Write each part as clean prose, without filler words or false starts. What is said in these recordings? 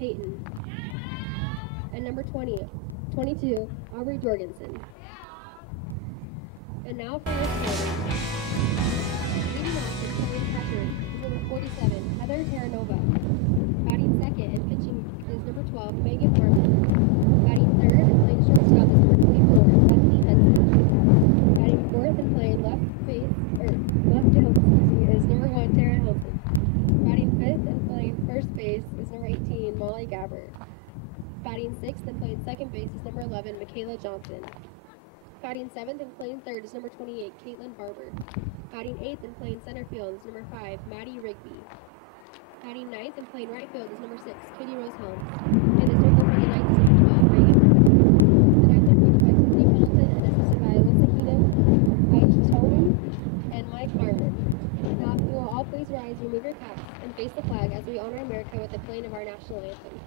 Payton. And number 22, Aubrey Jorgensen. And now for your starters. Leading off and playing catcher is number 47, Heather Terranova. Batting second and pitching is number 12, Megan Harmon. Batting third and playing shortstop is number 24, Bethany Henson. Batting fourth and playing left field is number 1, Tara Hilton. Batting fifth and playing first base is number 18, Molly Gabbert. Batting sixth and playing second base is number 11, Michaela Johnson. Batting seventh and playing third is number 28, Caitlin Barber. Batting eighth and playing center field is number 5, Maddie Rigby. Batting ninth and playing right field is number 6, Katie Rose Helms. And the circle for the ninth is number 12, Reagan. The ninth are coached by Tiffany Pendleton and assisted by Alyssa Heenan, Heidi Tony, and Mike Harmon. Now, if you will all please rise, remove your caps, and face the flag as we honor America with the playing of our national anthem.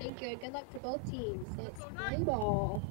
Thank you, and good luck to both teams. Let's play ball.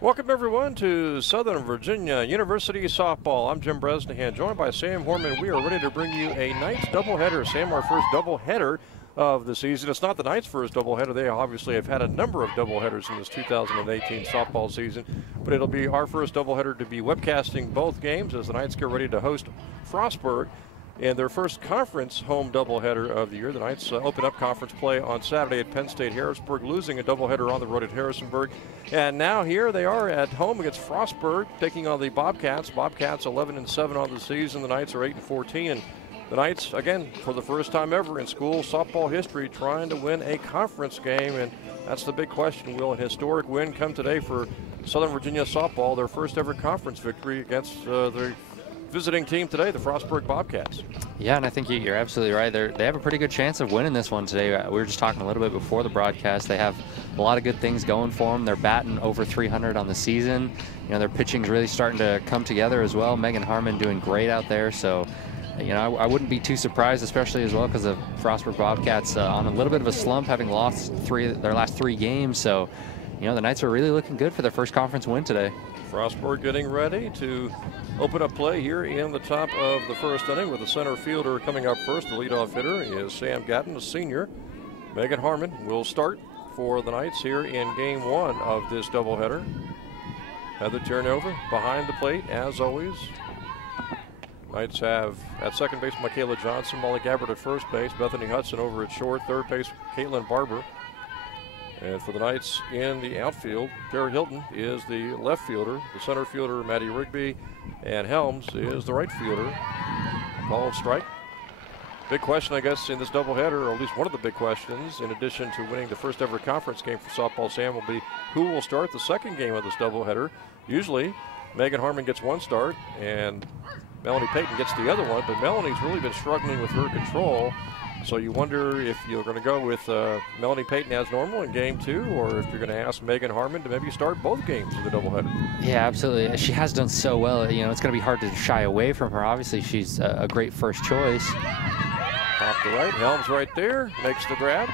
Welcome everyone to Southern Virginia University Softball. I'm Jim Bresnahan, joined by Sam Horman. We are ready to bring you a Knights doubleheader. Sam, our first doubleheader of the season. It's not the Knights' first doubleheader. They obviously have had a number of doubleheaders in this 2018 softball season, but it'll be our first doubleheader to be webcasting both games as the Knights get ready to host Frostburg in their first conference home doubleheader of the year. The Knights open up conference play on Saturday at Penn State Harrisburg, losing a doubleheader on the road at Harrisonburg. And now here they are at home against Frostburg, taking on the Bobcats. Bobcats 11-7 on the season. The Knights are 8-14. And the Knights, again, for the first time ever in school softball history, trying to win a conference game. And that's the big question. Will a historic win come today for Southern Virginia softball, their first ever conference victory against the visiting team today, the Frostburg Bobcats? Yeah, and I think you're absolutely right. They have a pretty good chance of winning this one today. We were just talking a little bit before the broadcast. They have a lot of good things going for them. They're batting over 300 on the season. You know, their pitching's really starting to come together as well. Megan Harmon doing great out there. So, you know, I wouldn't be too surprised, especially as well because the Frostburg Bobcats on a little bit of a slump, having lost their last three games. So, you know, the Knights are really looking good for their first conference win today. Frostburg getting ready to open up play here in the top of the first inning with the center fielder coming up first. The leadoff hitter is Sam Gatton, a senior. Megan Harmon will start for the Knights here in game one of this doubleheader. Heather Terranova behind the plate, as always. Knights have at second base Michaela Johnson, Molly Gabbert at first base, Bethany Hudson over at short, third base Caitlin Barber. And for the Knights in the outfield, Tara Hilton is the left fielder, the center fielder Maddie Rigby, and Helms is the right fielder. Called strike. Big question, I guess, in this doubleheader, or at least one of the big questions, in addition to winning the first ever conference game for softball, Sam, will be who will start the second game of this doubleheader. Usually, Megan Harmon gets one start, and Melanie Payton gets the other one, but Melanie's really been struggling with her control. So you wonder if you're going to go with Melanie Payton as normal in game two, or if you're going to ask Megan Harmon to maybe start both games of the doubleheader. Yeah, absolutely. She has done so well. You know, it's going to be hard to shy away from her. Obviously, she's a great first choice. Off the right, Helms right there, makes the grab.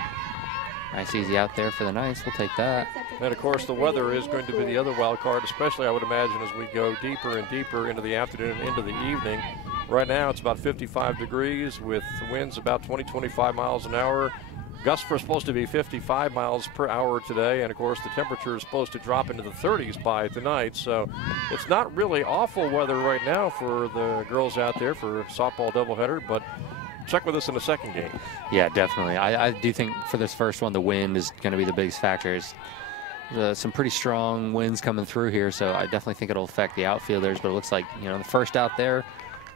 Nice easy out there for the Knights. We'll take that. And of course, the weather is going to be the other wild card, especially I would imagine as we go deeper and deeper into the afternoon and into the evening. Right now, it's about 55 degrees with winds about 20-25 miles an hour. Gusts are supposed to be 55 miles per hour today, and of course the temperature is supposed to drop into the 30s by tonight, so it's not really awful weather right now for the girls out there for softball doubleheader, but check with us in the second game. Yeah, definitely. I do think for this first one, the wind is going to be the biggest factor. There's some pretty strong winds coming through here, so I definitely think it'll affect the outfielders, but it looks like, you know, the first out there,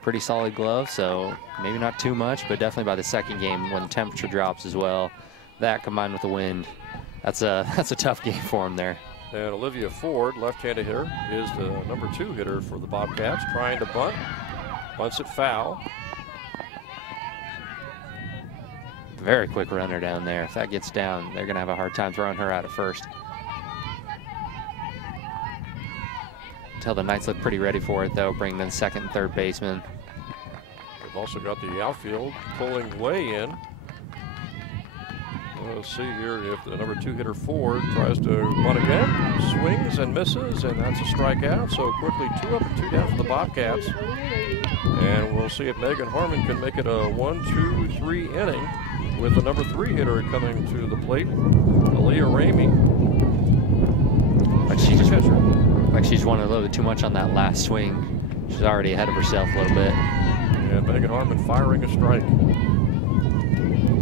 pretty solid glove, so maybe not too much, but definitely by the second game when the temperature drops as well, that combined with the wind, that's a tough game for them there. And Olivia Ford, left-handed hitter, is the number 2 hitter for the Bobcats, trying to bunt. Bunts it foul. Very quick runner down there. If that gets down, they're going to have a hard time throwing her out at first. Until the Knights look pretty ready for it, though, bringing in second and third baseman. They've also got the outfield pulling way in. We'll see here if the number 2 hitter Ford tries to bunt again, swings and misses, and that's a strikeout. So quickly 2 up and 2 down for the Bobcats. And we'll see if Megan Harmon can make it a 1-2-3 inning with the number 3 hitter coming to the plate, Aaliyah Ramey. Like she's wanted a little bit too much on that last swing. She's already ahead of herself a little bit. And Megan Harmon firing a strike.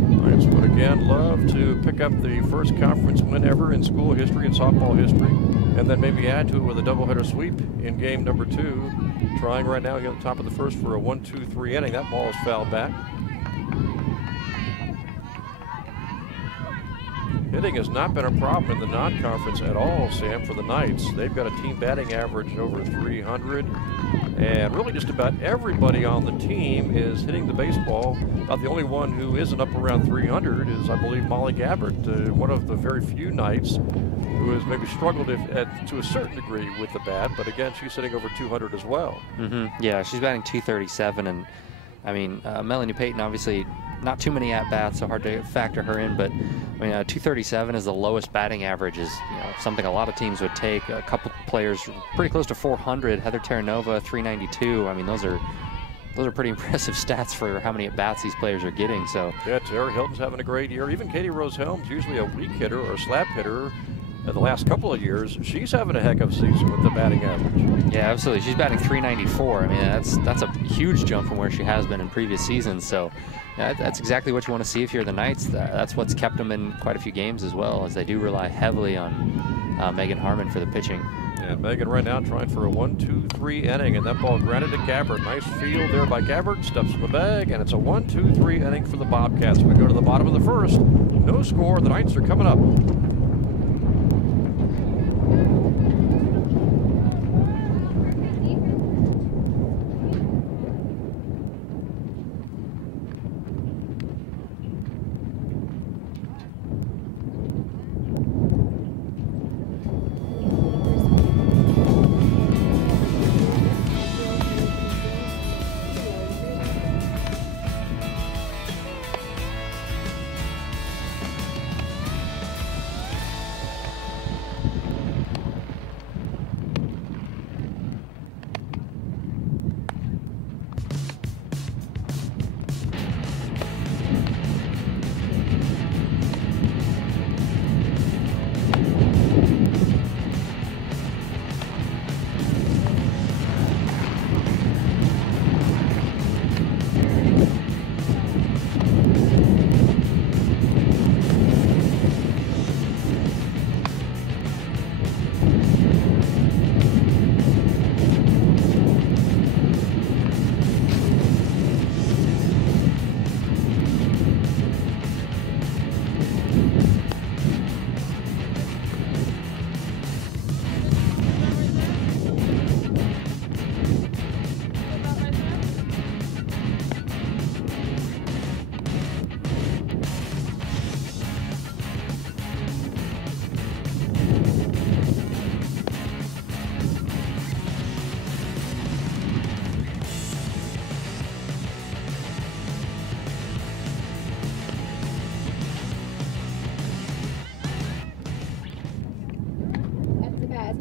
Knights would again love to pick up the first conference win ever in school history and softball history, and then maybe add to it with a doubleheader sweep in game number 2. Trying right now here at the top of the first for a 1-2-3 inning. That ball is fouled back. Hitting has not been a problem in the non-conference at all, Sam, for the Knights. They've got a team batting average over 300, and really just about everybody on the team is hitting the baseball. About the only one who isn't up around 300 is, I believe, Molly Gabbert, one of the very few Knights who has maybe struggled to a certain degree with the bat, but again, she's hitting over 200 as well. Yeah, she's batting 237, and I mean, Melanie Payton, obviously not too many at-bats, so hard to factor her in, but I mean, 237 is the lowest batting average, is, you know, something a lot of teams would take. A couple players pretty close to 400. Heather Terranova, 392. I mean, those are pretty impressive stats for how many at-bats these players are getting. So yeah, Tara Hilton's having a great year. Even Katie Rose Helms, usually a weak hitter or a slap hitter, the last couple of years, she's having a heck of a season with the batting average. Yeah, absolutely. She's batting 394. I mean, that's a huge jump from where she has been in previous seasons. So yeah, that's exactly what you want to see if you're the Knights. That's what's kept them in quite a few games as well, as they do rely heavily on Megan Harmon for the pitching. And Megan right now trying for a 1-2-3 inning, and that ball grounded to Gabbert. Nice field there by Gabbert, steps from the bag, and it's a 1-2-3 inning for the Bobcats. We go to the bottom of the first. No score. The Knights are coming up.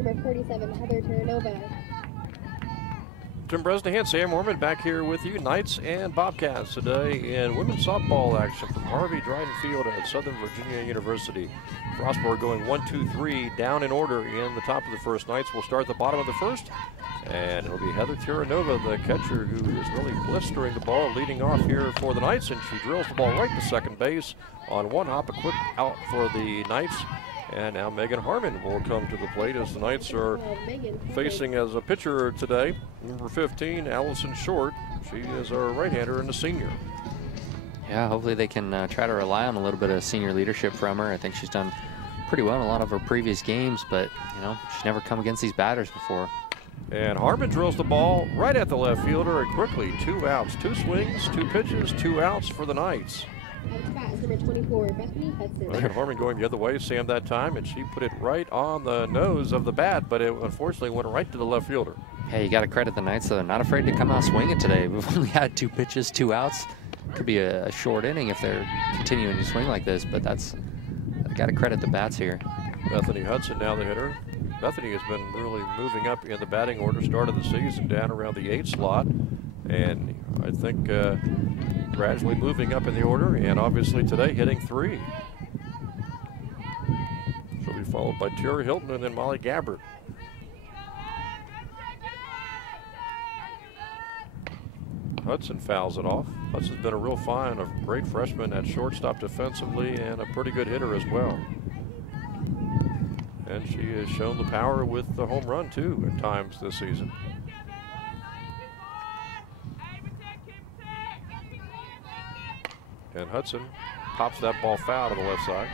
number 47, Heather Terranova. Tim Bresnahan, Sam Orman back here with you. Knights and Bobcats today in women's softball action from Harvey Dryden Field at Southern Virginia University. Frostburg going 1-2-3 down in order in the top of the first. Knights will start at the bottom of the first. And it'll be Heather Terranova, the catcher, who is really blistering the ball, leading off here for the Knights. And she drills the ball right to second base on one hop, a quick out for the Knights. And now Megan Harmon will come to the plate as the Knights are facing as a pitcher today. Number 15, Allison Short. She is our right-hander and a senior. Yeah, hopefully they can try to rely on a little bit of senior leadership from her. I think she's done pretty well in a lot of her previous games, but, you know, she's never come against these batters before. And Harmon drills the ball right at the left fielder, and quickly 2 outs, 2 swings, 2 pitches, 2 outs for the Knights. Spot is number 24, Bethany Hudson. Megan Harmon going the other way, Sam, that time, and she put it right on the nose of the bat, but it unfortunately went right to the left fielder. Hey, you got to credit the Knights, though. They're not afraid to come out swinging today. We've only had 2 pitches, 2 outs. Could be a short inning if they're continuing to swing like this, but I got to credit the bats here. Bethany Hudson now the hitter. Bethany has been really moving up in the batting order, started the season down around the 8 slot, and I think gradually moving up in the order, and obviously today hitting 3. She'll be followed by Terry Hilton and then Molly Gabbard. Hudson fouls it off. Hudson's been a real fine, a great freshman at shortstop defensively and a pretty good hitter as well. And she has shown the power with the home run too at times this season. And Hudson pops that ball foul to the left side.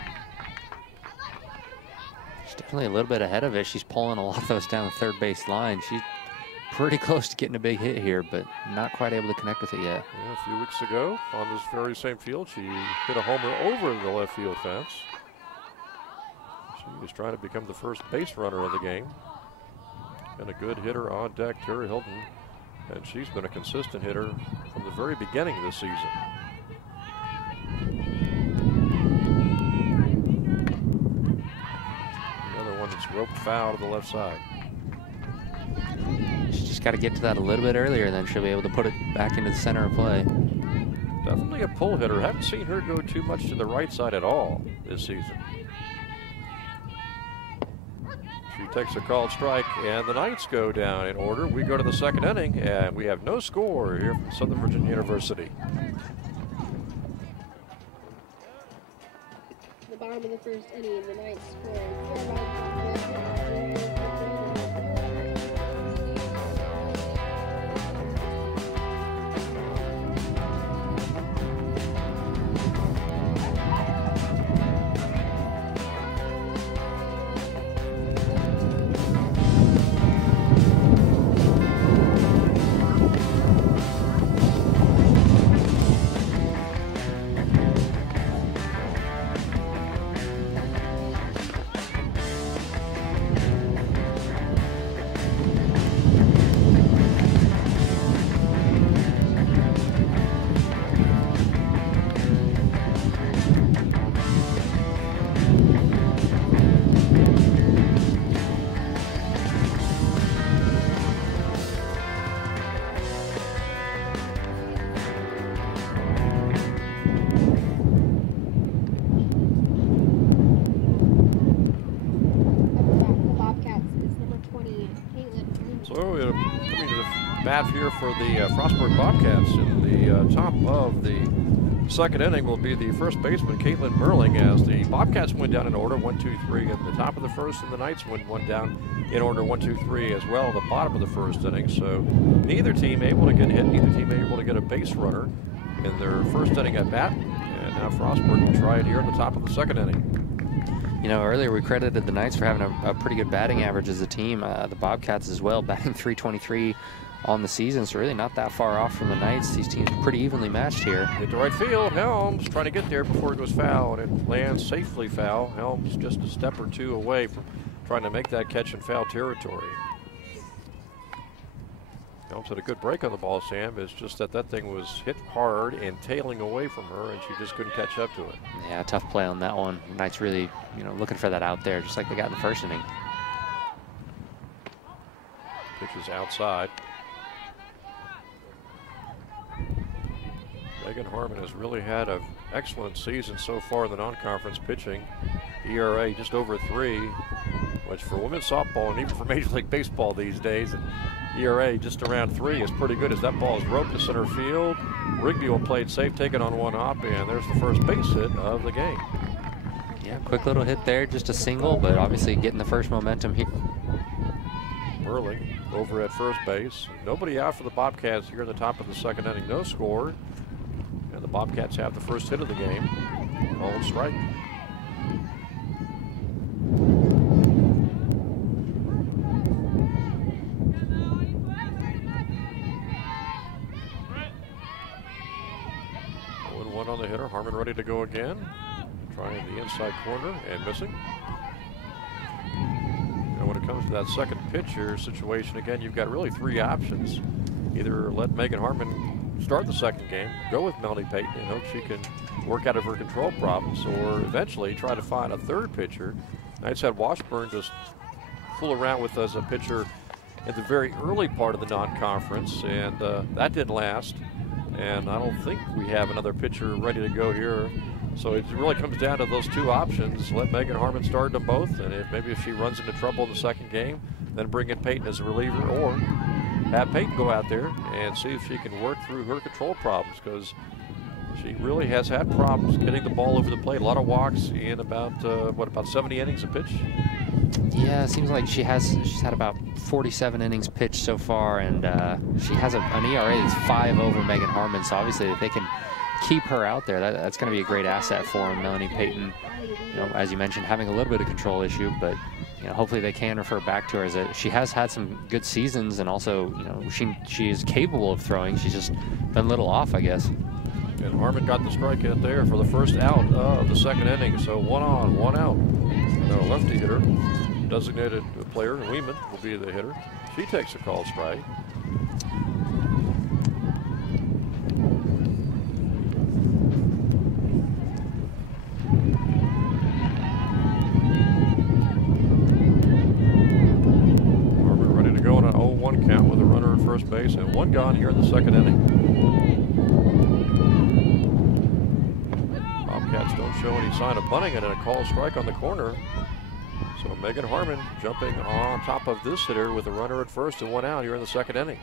She's definitely a little bit ahead of it. She's pulling a lot of those down the third base line. She's pretty close to getting a big hit here, but not quite able to connect with it yet. Yeah, a few weeks ago on this very same field, she hit a homer over the left field fence. She was trying to become the first base runner of the game. And a good hitter on deck, Terry Hilton. And she's been a consistent hitter from the very beginning of this season. Another one that's roped foul to the left side. She's just got to get to that a little bit earlier, then she'll be able to put it back into the center of play. Definitely a pull hitter. Haven't seen her go too much to the right side at all this season. She takes a called strike, and the Knights go down in order. We go to the second inning, and we have no score here from Southern Virginia University. The bottom of the first inning, the Knights scored 4 runs. Here for the Frostburg Bobcats in the top of the second inning will be the first baseman Caitlin Merling, as the Bobcats went down in order 1-2-3 at the top of the first, and the Knights went one down in order 1-2-3 as well at the bottom of the first inning. So neither team able to get hit, neither team able to get a base runner in their first inning at bat, and now Frostburg will try it here in the top of the second inning. You know, earlier we credited the Knights for having a pretty good batting average as a team. The Bobcats as well, batting .323 on the season, so really not that far off from the Knights. These teams are pretty evenly matched here. Hit the right field. Helms trying to get there before it goes foul, and it lands safely foul. Helms just a step or two away from trying to make that catch in foul territory. Helms had a good break on the ball, Sam. It's just that thing was hit hard and tailing away from her, and she just couldn't catch up to it. Yeah, tough play on that one. Knights really, looking for that out there, just like they got in the first inning. Pitch is outside. Megan Harmon has really had an excellent season so far in the non-conference pitching. ERA just over 3, which for women's softball and even for Major League Baseball these days, ERA just around 3 is pretty good as that ball is roped to center field. Rigby will play it safe, taking on one hop, and there's the first base hit of the game. Yeah, quick little hit there, just a single, but obviously getting the first momentum here. Merling over at first base. Nobody out for the Bobcats here in the top of the second inning. No score. And the Bobcats have the first hit of the game. Called strike. One on the hitter. Harmon ready to go again. Trying the inside corner and missing. And when it comes to that second pitcher situation, again, you've got really 3 options. Either let Megan Harmon start the second game, go with Melanie Payton and hope she can work out of her control problems, or eventually try to find a third pitcher. Knights had Washburn just fool around with as a pitcher in the very early part of the non-conference, and that didn't last. And I don't think we have another pitcher ready to go here. So it really comes down to those 2 options. Let Megan Harmon start them both, and if she runs into trouble in the second game, then bring in Payton as a reliever, or have Payton go out there and see if she can work through her control problems, because she really has had problems getting the ball over the plate. A lot of walks in about 70 innings of pitch? Yeah, it seems like she's had about 47 innings pitched so far, and she has an ERA that's 5 over Megan Harmon. So obviously, if they can keep her out there, that's going to be a great asset for them. Melanie Payton, as you mentioned, having a little bit of control issue, but hopefully they can refer back to her as she has had some good seasons, and also she is capable of throwing. She's just been a little off, I guess. And Harmon got the strikeout there for the first out of the second inning. So 1 on, 1 out. The lefty hitter, designated player, Weeman, will be the hitter. She takes a called strike. Harmon ready to go on an 0-1 count with a runner at first base and 1 gone here in the second inning. Bobcats don't show any sign of bunting it, and a called strike on the corner. So Megan Harmon jumping on top of this hitter with a runner at first and 1 out here in the second inning.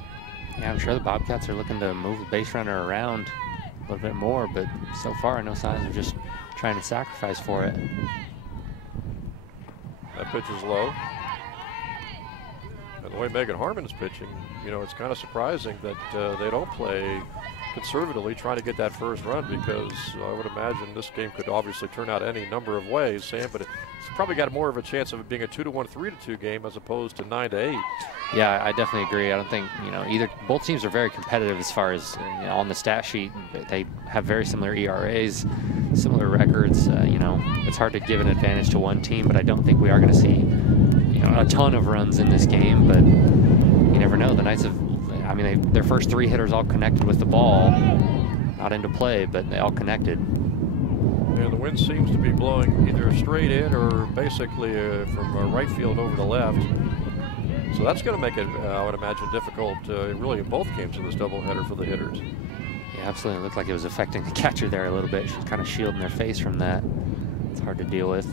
Yeah, I'm sure the Bobcats are looking to move the base runner around a little bit more, but so far no signs of just trying to sacrifice for it. That pitch is low. And the way Megan Harmon is pitching, it's kind of surprising that they don't play conservatively trying to get that first run, because I would imagine this game could obviously turn out any number of ways, Sam, but it's probably got more of a chance of it being a 2-1, 3-2 game as opposed to 9-8. Yeah, I definitely agree. I don't think, both teams are very competitive as far as on the stat sheet. They have very similar ERAs, similar records. It's hard to give an advantage to one team, but I don't think we are going to see, a ton of runs in this game, but you never know. The Knights have, their first 3 hitters all connected with the ball, not into play, but they all connected. And the wind seems to be blowing either straight in or basically from right field over to left. So that's going to make it, I would imagine, difficult really in both games in this doubleheader for the hitters. Yeah, absolutely. It looked like it was affecting the catcher there a little bit. She was kind of shielding their face from that. It's hard to deal with.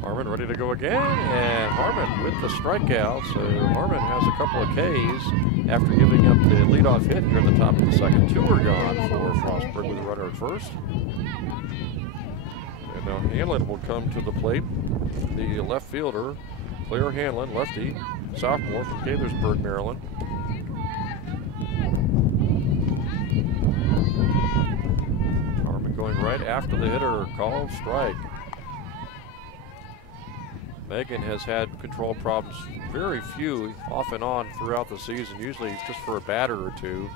Harmon ready to go again, and Harmon with the strikeout. So Harmon has a couple of Ks after giving up the leadoff hit here in the top of the second. 2 are gone for Frostburg with a runner at first. And now Hanlon will come to the plate. The left fielder, Claire Hanlon, lefty, sophomore from Gaithersburg, Maryland. Harmon going right after the hitter, called strike. Megan has had control problems, very few off and on throughout the season, usually just for a batter or 2.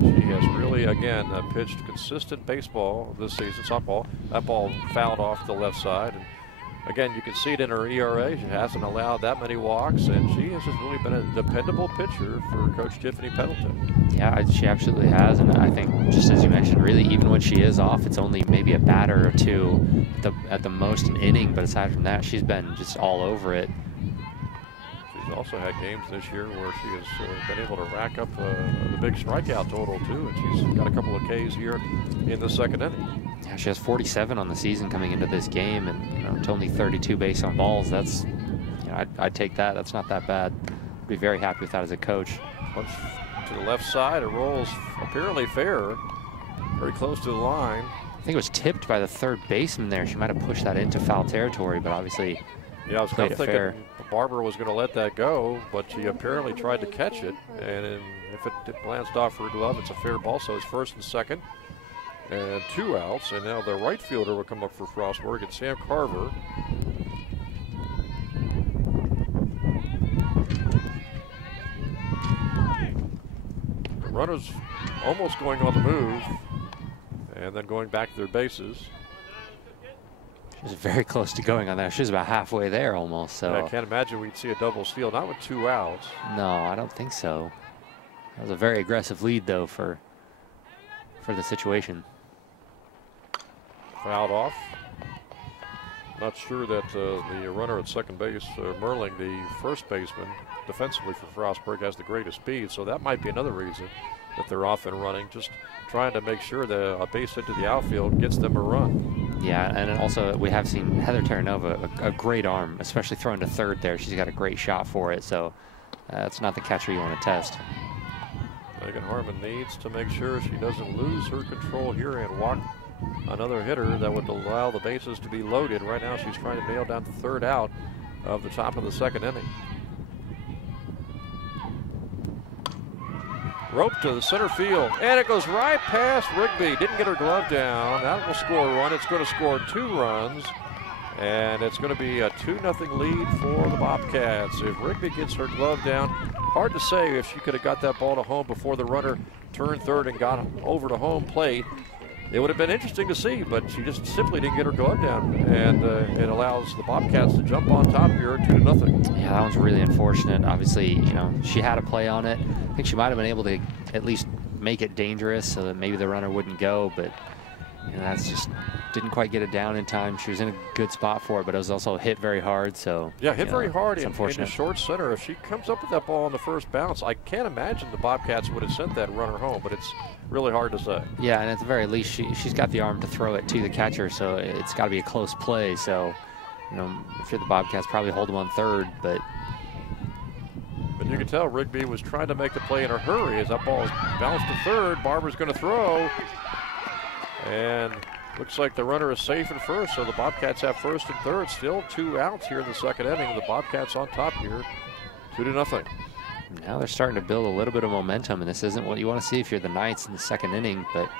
She has really, again, pitched consistent baseball this season, softball. That ball fouled off the left side. And again, you can see it in her ERA. She hasn't allowed that many walks, and she has just really been a dependable pitcher for Coach Tiffany Pendleton. Yeah, she absolutely has, and I think, just as you mentioned, really, even when she is off, it's only maybe a batter or 2 at the most an inning, but aside from that, she's been just all over it. She's also had games this year where she has been able to rack up the big strikeout total too, and she's got a couple of Ks here in the second inning. Yeah, she has 47 on the season coming into this game, and to only 32 base on balls. That's, I'd take that. That's not that bad. I'd be very happy with that as a coach. Punch to the left side. It rolls apparently fair, very close to the line. I think it was tipped by the third baseman there. She might have pushed that into foul territory, but obviously, yeah, I was kind of thinking Barber was going to let that go, but she apparently tried to catch it, and if it glanced off her glove, it's a fair ball. So it's first and second, and 2 outs, and now the right fielder will come up for Frostburg, and Sam Carver. The runners almost going on the move, and then going back to their bases. She was very close to going on that. She was about halfway there almost. So I can't imagine we'd see a double steal, not with 2 outs. No, I don't think so. That was a very aggressive lead, though, for the situation. Fouled off. Not sure that the runner at second base, Merling, the first baseman, defensively for Frostburg, has the greatest speed. So that might be another reason that they're off and running, just trying to make sure that a base hit to the outfield gets them a run. Yeah, and also we have seen Heather Terranova, a great arm, especially throwing to third there. She's got a great shot for it, so that's not the catcher you want to test. Megan Harmon needs to make sure she doesn't lose her control here and walk another hitter that would allow the bases to be loaded. Right now she's trying to nail down the third out of the top of the second inning. Rope to the center field, and it goes right past Rigby. Didn't get her glove down. That will score a run. It's going to score 2 runs, and it's going to be a 2-0 lead for the Bobcats. If Rigby gets her glove down, hard to say if she could have got that ball to home before the runner turned third and got over to home plate. It would have been interesting to see, but she just simply didn't get her glove down, and it allows the Bobcats to jump on top here 2-0. Yeah, that one's really unfortunate. Obviously, she had a play on it. I think she might have been able to at least make it dangerous so that maybe the runner wouldn't go, but that's just didn't quite get it down in time. She was in a good spot for it, but it was also hit very hard. So yeah, hit very hard in unfortunate. The short center. If she comes up with that ball on the first bounce, I can't imagine the Bobcats would have sent that runner home, but it's really hard to say. Yeah, and at the very least, she's got the arm to throw it to the catcher, so it's got to be a close play. So, if you're the Bobcats, probably hold them on third, but you can tell Rigby was trying to make the play in a hurry as that ball is bounced to third. Barber's going to throw, and looks like the runner is safe at first, so the Bobcats have first and third. Still 2 outs here in the second inning. The Bobcats on top here, 2-0. Now they're starting to build a little bit of momentum, and this isn't what you want to see if you're the Knights in the second inning, but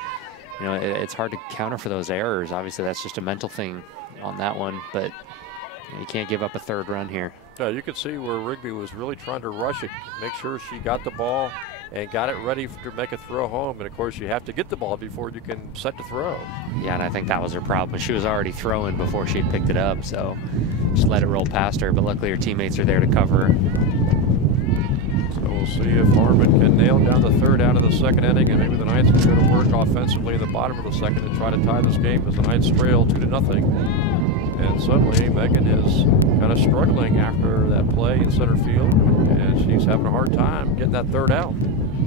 it's hard to counter for those errors. Obviously, that's just a mental thing on that one, but you can't give up a third run here. Yeah, you could see where Rigby was really trying to rush it, make sure she got the ball and got it ready to make a throw home. And, of course, you have to get the ball before you can set to throw. Yeah, and I think that was her problem. She was already throwing before she had picked it up, so just let it roll past her. But luckily her teammates are there to cover her. So we'll see if Harmon can nail down the third out of the second inning, and maybe the Knights can go to work offensively in the bottom of the second and try to tie this game as the Knights trail 2-0. And suddenly Megan is kind of struggling after that play in center field, and she's having a hard time getting that third out.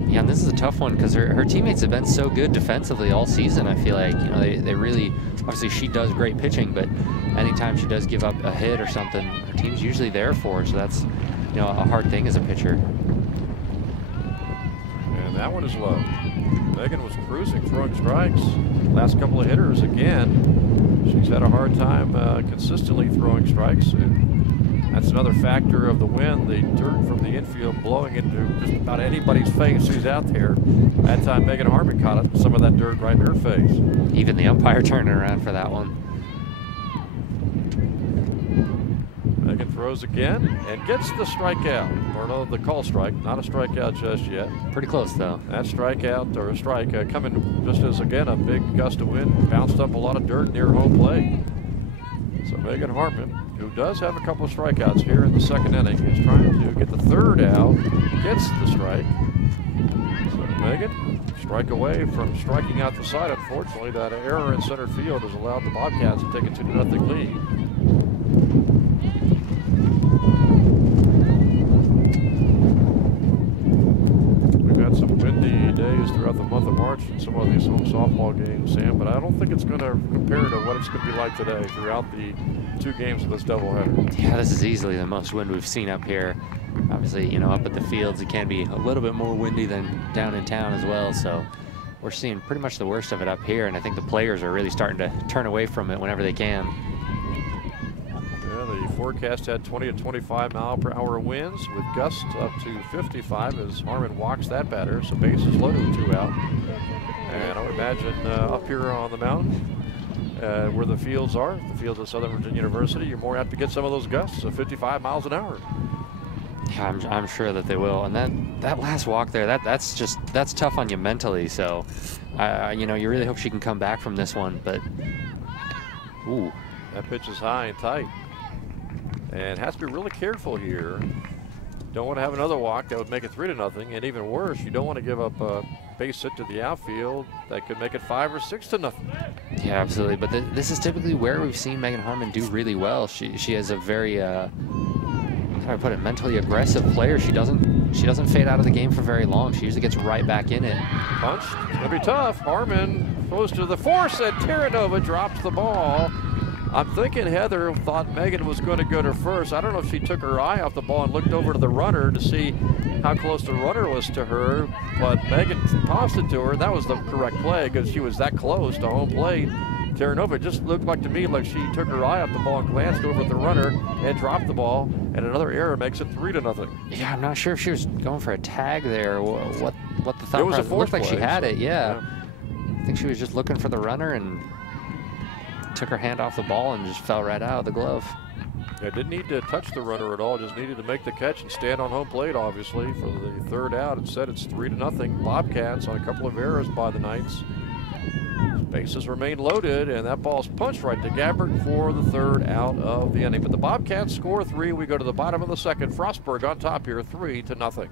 Yeah, and this is a tough one because her teammates have been so good defensively all season. I feel like they really, obviously she does great pitching, but anytime she does give up a hit or something, her team's usually there for her. So that's a hard thing as a pitcher. And that one is low. Megan was cruising, throwing strikes. Last couple of hitters again. She's had a hard time consistently throwing strikes, and that's another factor of the wind. The dirt from the infield blowing into just about anybody's face who's out there. That time Megan Harmon caught some of that dirt right in her face. Even the umpire turning around for that one. Megan throws again and gets the strikeout, or no, the call strike. Not a strikeout just yet. Pretty close though. That strikeout, or a strike, coming just as again a big gust of wind bounced up a lot of dirt near home plate. So Megan Harmon, who does have a couple of strikeouts here in the second inning, is trying to get the third out, gets the strike. So Megan, strike away from striking out the side. Unfortunately, that error in center field has allowed the Bobcats to take a 2-0 lead. watching some of these home softball games, Sam, but I don't think it's going to compare to what it's going to be like today throughout the 2 games of this doubleheader. Yeah, this is easily the most wind we've seen up here. Obviously, you know, up at the fields, it can be a little bit more windy than down in town as well. So we're seeing pretty much the worst of it up here, and I think the players are really starting to turn away from it whenever they can. Yeah, the forecast had 20 to 25 mile per hour winds with gusts up to 55 as Harmon walks that batter. So bases loaded with 2 out. And I would imagine up here on the mountain where the fields are, the fields of Southern Virginia University, you're more apt to get some of those gusts of 55 miles an hour. Yeah, I'm sure that they will. And that last walk there, that's tough on you mentally. So, you know, you really hope she can come back from this one. But, ooh. That pitch is high and tight. And has to be really careful here. Don't want to have another walk that would make it 3-0. And even worse, you don't want to give up a base hit to the outfield that could make it 5 or 6-0. Yeah, absolutely. But this is typically where we've seen Megan Harmon do really well. She has a very how do I put it, mentally aggressive player. She doesn't fade out of the game for very long. She usually gets right back in it. Punched. It's going to be tough. Harmon goes to the force, and Terranova drops the ball. I'm thinking Heather thought Megan was going to go to first. I don't know if she took her eye off the ball and looked over to the runner to see how close the runner was to her, but Megan tossed it to her. That was the correct play because she was that close to home plate. Terranova just looked like to me like she took her eye off the ball and glanced over at the runner and dropped the ball, and another error makes it 3-0. Yeah, I'm not sure if she was going for a tag there. What the thought It was a process force looked like. She had so, it. Yeah. I think she was just looking for the runner and took her hand off the ball and just fell right out of the glove. Yeah, didn't need to touch the runner at all. Just needed to make the catch and stand on home plate, obviously, for the 3rd out. Instead, it's 3-0 Bobcats on a couple of errors by the Knights. Bases remain loaded, and that ball's punched right to Gabbert for the 3rd out of the inning. But the Bobcats score 3. We go to the bottom of the 2nd. Frostburg on top here, 3-0.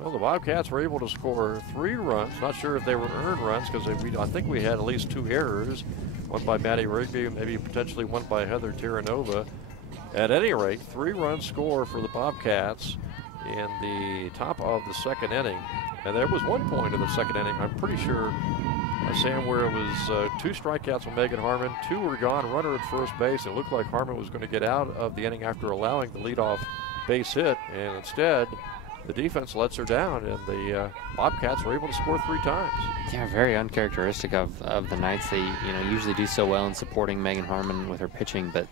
Well, the Bobcats were able to score 3 runs. Not sure if they were earned runs because I think we had at least 2 errors. One by Maddie Rigby, maybe potentially one by Heather Terranova. At any rate, 3 runs score for the Bobcats in the top of the 2nd inning. And there was one point in the 2nd inning, I'm pretty sure, Sam, where it was 2 strikeouts from Megan Harmon, 2 were gone, runner at first base. It looked like Harmon was going to get out of the inning after allowing the leadoff base hit, and instead, the defense lets her down, and the Bobcats were able to score 3 times. Yeah, very uncharacteristic of the Knights. They usually do so well in supporting Megan Harmon with her pitching, but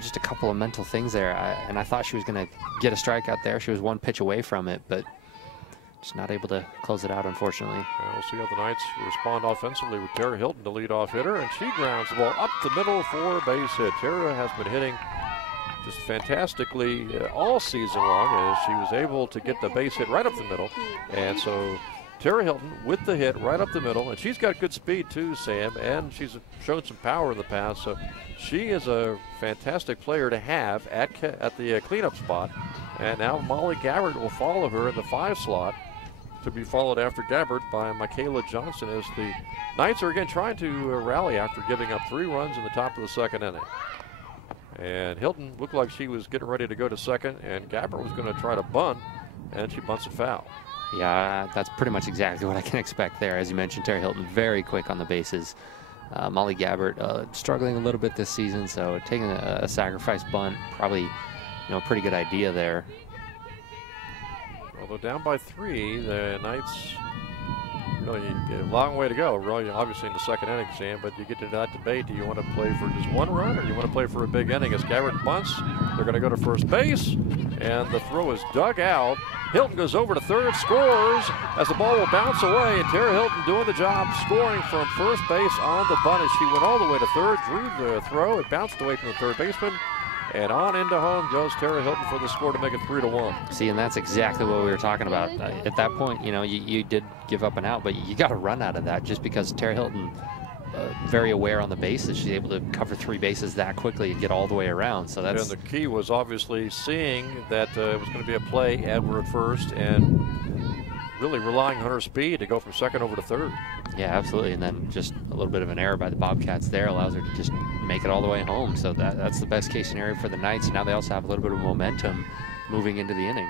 just a couple of mental things there. And I thought she was going to get a strikeout there. She was 1 pitch away from it, but just not able to close it out, unfortunately. We'll see how the Knights respond offensively with Tara Hilton, the leadoff hitter, and she grounds the ball up the middle for a base hit. Tara has been hitting just fantastically all season long, as she was able to get the base hit right up the middle. And so Tara Hilton with the hit right up the middle, and she's got good speed too, Sam, and she's shown some power in the past, so she is a fantastic player to have at the cleanup spot. And now Molly Gabbard will follow her in the 5 slot, to be followed after Gabbard by Michaela Johnson, as the Knights are again trying to rally after giving up 3 runs in the top of the 2nd inning. And Hilton looked like she was getting ready to go to second, and Gabbard was going to try to bunt, and she bunts it foul. Yeah, that's pretty much exactly what I can expect there. As you mentioned, Tara Hilton very quick on the bases. Molly Gabbard struggling a little bit this season, so taking a sacrifice bunt, probably pretty good idea there. Although down by 3, the Knights really a long way to go. Really, obviously in the 2nd inning, Sam, but you get to that debate. Do you want to play for just 1 run, or do you want to play for a big inning? As Gabbard bunts, they're going to go to first base, and the throw is dug out. Hilton goes over to third, scores, as the ball will bounce away, and Tara Hilton doing the job, scoring from first base on the bunt as she went all the way to third, drew the throw, it bounced away from the third baseman, and on into home goes Tara Hilton for the score to make it 3-1. See, and that's exactly what we were talking about. At that point, you did give up an out, but you got to run out of that just because Tara Hilton, very aware on the bases. She's able to cover 3 bases that quickly and get all the way around. So that's. And the key was obviously seeing that it was going to be a play at first, and really relying on her speed to go from second over to third. Yeah, absolutely. And then just a little bit of an error by the Bobcats there allows her to just make it all the way home. So that's the best case scenario for the Knights. Now they also have a little bit of momentum moving into the inning.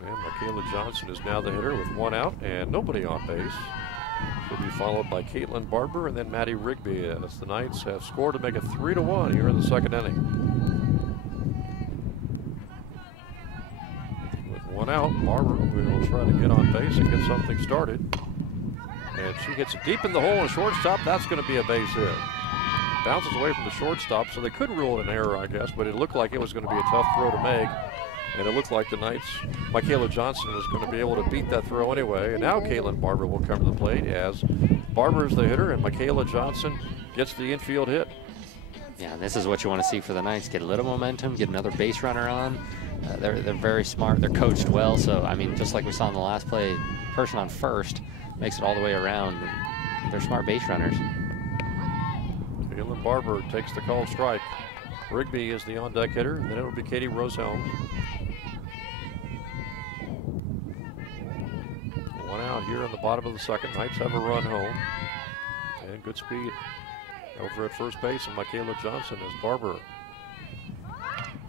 And Michaela Johnson is now the hitter with 1 out and nobody on base. She'll be followed by Caitlin Barber and then Maddie Rigby, as the Knights have scored to make it 3-1 here in the 2nd inning. With 1 out, Barber will try to get on base and get something started. And she hits it deep in the hole in shortstop. That's going to be a base hit. Bounces away from the shortstop, so they could rule it an error, I guess, but it looked like it was going to be a tough throw to make. And it looked like the Knights, Michaela Johnson was going to be able to beat that throw anyway. And now Caitlin Barber will come to the plate, as Barber is the hitter and Michaela Johnson gets the infield hit. Yeah, and this is what you want to see for the Knights. Get a little momentum, get another base runner on. They're very smart. They're coached well. So, I mean, just like we saw in the last play, person on first makes it all the way around. They're smart base runners. Caitlin Barber takes the called strike. Rigby is the on-deck hitter, and then it'll be Katie Rosehelm. 1 out here in the bottom of the 2nd. Knights have a run home. And good speed over at first base, and Michaela Johnson as Barber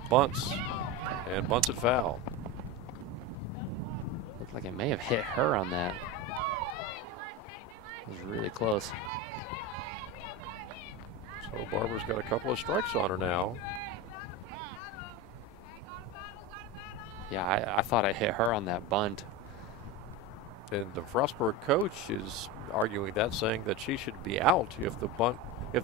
bunts, and bunts it foul. Looked like it may have hit her on that. It was really close. So Barber's got a couple of strikes on her now. Yeah, I thought I hit her on that bunt. And the Frostburg coach is arguing that, saying that she should be out if the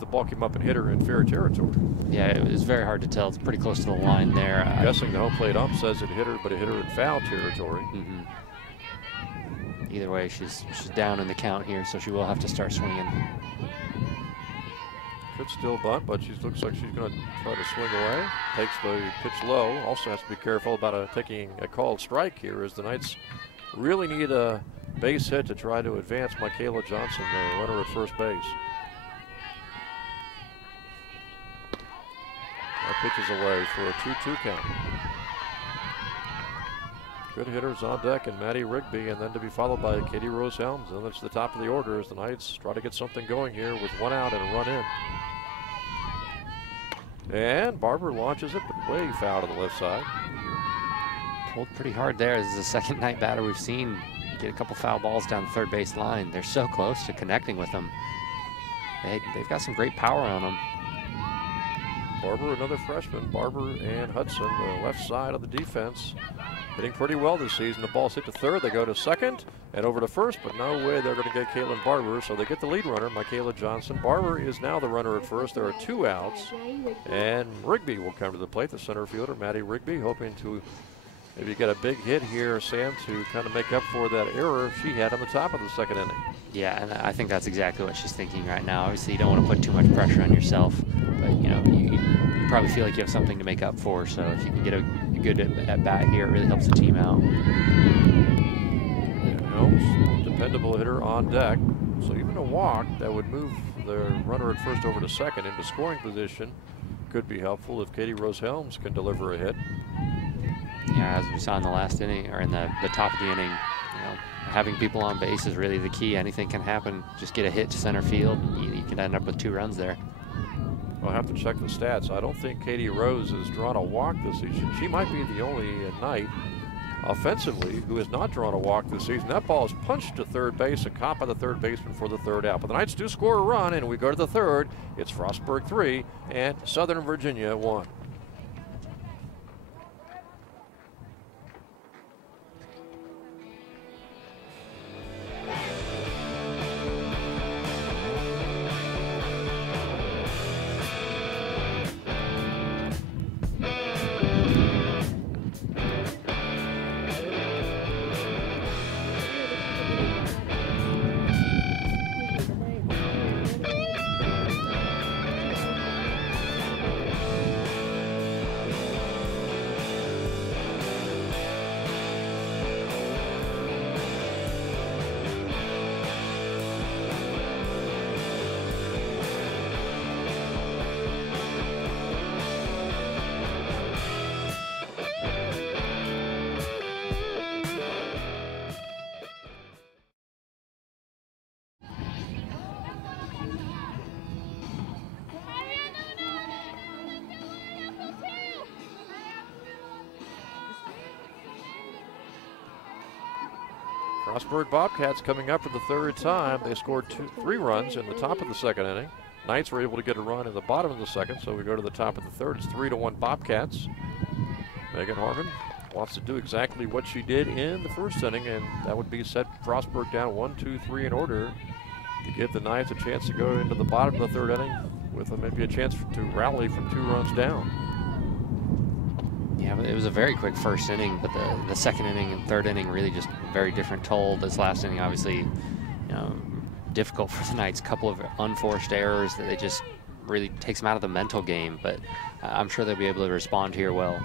ball came up and hit her in fair territory. Yeah, it was very hard to tell. It's pretty close to the line there. I'm guessing the home plate ump says it hit her, but it hit her in foul territory. Mm-hmm. Either way, she's down in the count here, so she will have to start swinging. Could still bunt, but she looks like she's going to try to swing away. Takes the pitch low. Also has to be careful about taking a called strike here, as the Knights really need a base hit to try to advance Michaela Johnson, the runner at first base. That pitch is away for a 2-2 count. Good hitters on deck, and Maddie Rigby, and then to be followed by Katie Rosehelm. And that's the top of the order as the Knights try to get something going here with 1 out and a run in. And Barber launches it, but way foul to the left side. Pulled pretty hard there. This is the second Knight batter we've seen get a couple foul balls down the third base line. They're so close to connecting with them. They've got some great power on them. Barber, another freshman. Barber and Hudson, the left side of the defense, hitting pretty well this season. The ball's hit to third. They go to second and over to first, but no way they're going to get Caitlin Barber, so they get the lead runner, Michaela Johnson. Barber is now the runner at first. There are 2 outs, and Rigby will come to the plate, the center fielder, Maddie Rigby, hoping to maybe get a big hit here, Sam, to kind of make up for that error she had on the top of the 2nd inning. Yeah, and I think that's exactly what she's thinking right now. Obviously, you don't want to put too much pressure on yourself, but you probably feel like you have something to make up for. So if you can get a good at bat here, it really helps the team out. Helms, dependable hitter on deck. So even a walk that would move the runner at first over to second into scoring position could be helpful if Katie Rose Helms can deliver a hit. Yeah, as we saw in the last inning, or in the top of the inning, having people on base is really the key. Anything can happen. Just get a hit to center field, and you can end up with 2 runs there. I'll have to check the stats. I don't think Katie Rose has drawn a walk this season. She might be the only Knight offensively who has not drawn a walk this season. That ball is punched to third base and caught by the third baseman for the 3rd out. But the Knights do score a run, and we go to the 3rd. It's Frostburg 3 and Southern Virginia 1. Frostburg Bobcats coming up for the 3rd time. They scored 3 runs in the top of the 2nd inning. Knights were able to get a run in the bottom of the 2nd, so we go to the top of the 3rd. It's 3-1 Bobcats. Megan Harmon wants to do exactly what she did in the 1st inning, and that would be set Frostburg down 1-2-3 in order to give the Knights a chance to go into the bottom of the 3rd inning with maybe a chance to rally from 2 runs down. Yeah, but it was a very quick 1st inning, but the 2nd inning and 3rd inning really just very different toll. This last inning, obviously, difficult for the Knights. Couple of unforced errors that they just really takes them out of the mental game, but I'm sure they'll be able to respond here well.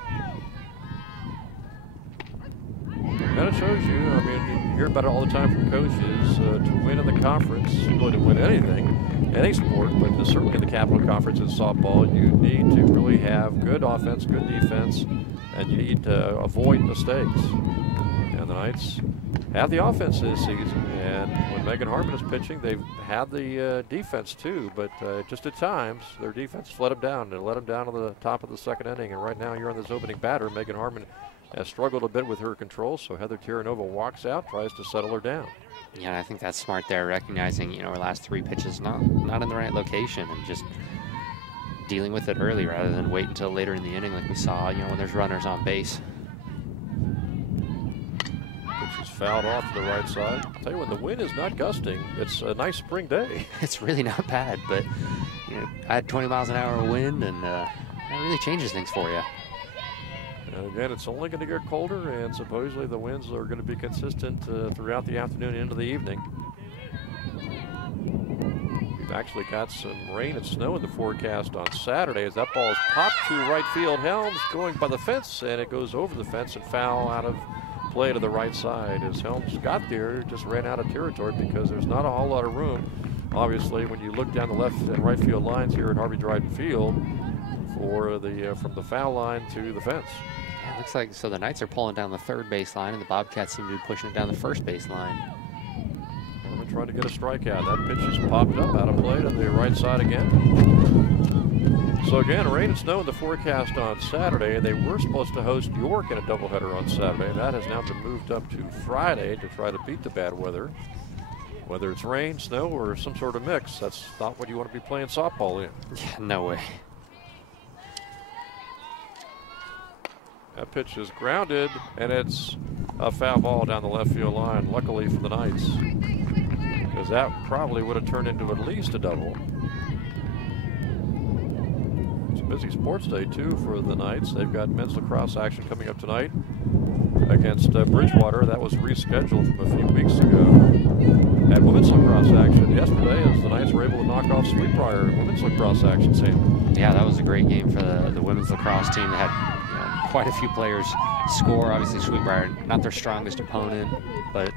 And it shows you, I mean, you hear about it all the time from coaches, to win in the conference, really to win anything, any sport, but certainly in the Capital Conference in softball, you need to really have good offense, good defense, and you need to avoid mistakes. And the Knights have the offense this season, and when Megan Harmon is pitching, they've had the defense too, but just at times, their defense let them down. They let them down to the top of the 2nd inning, and right now you're on this opening batter. Megan Harmon has struggled a bit with her control, so Heather Tiranova walks out, tries to settle her down. Yeah, I think that's smart there, recognizing, her last 3 pitches not in the right location, and just dealing with it early rather than wait until later in the inning like we saw, when there's runners on base. Pitch is fouled off to the right side. I'll tell you, when the wind is not gusting, it's a nice spring day. It's really not bad, but I had 20 miles an hour wind, and that really changes things for you. And again, it's only going to get colder, and supposedly the winds are going to be consistent throughout the afternoon and into the evening. We've actually got some rain and snow in the forecast on Saturday as that ball is popped to right field. Helms going by the fence, and it goes over the fence and foul out of play to the right side. As Helms got there, just ran out of territory because there's not a whole lot of room, obviously, when you look down the left and right field lines here at Harvey Dryden Field for from the foul line to the fence. Yeah, it looks like so the Knights are pulling down the 3rd baseline, and the Bobcats seem to be pushing it down the 1st baseline. Harmon trying to get a strikeout. That pitch is popped up out of play to the right side again. So again, rain and snow in the forecast on Saturday. They were supposed to host York in a doubleheader on Saturday. That has now been moved up to Friday to try to beat the bad weather. Whether it's rain, snow, or some sort of mix, that's not what you want to be playing softball in. Yeah, no way. That pitch is grounded, and it's a foul ball down the left field line, luckily for the Knights, because that probably would have turned into at least a double. It's a busy sports day, too, for the Knights. They've got men's lacrosse action coming up tonight against Bridgewater. That was rescheduled from a few weeks ago. Had women's lacrosse action yesterday as the Knights were able to knock off Sweetbriar in women's lacrosse action, Sam. Yeah, that was a great game for the women's lacrosse team. They had quite a few players score. Obviously, Sweetbriar, not their strongest opponent, but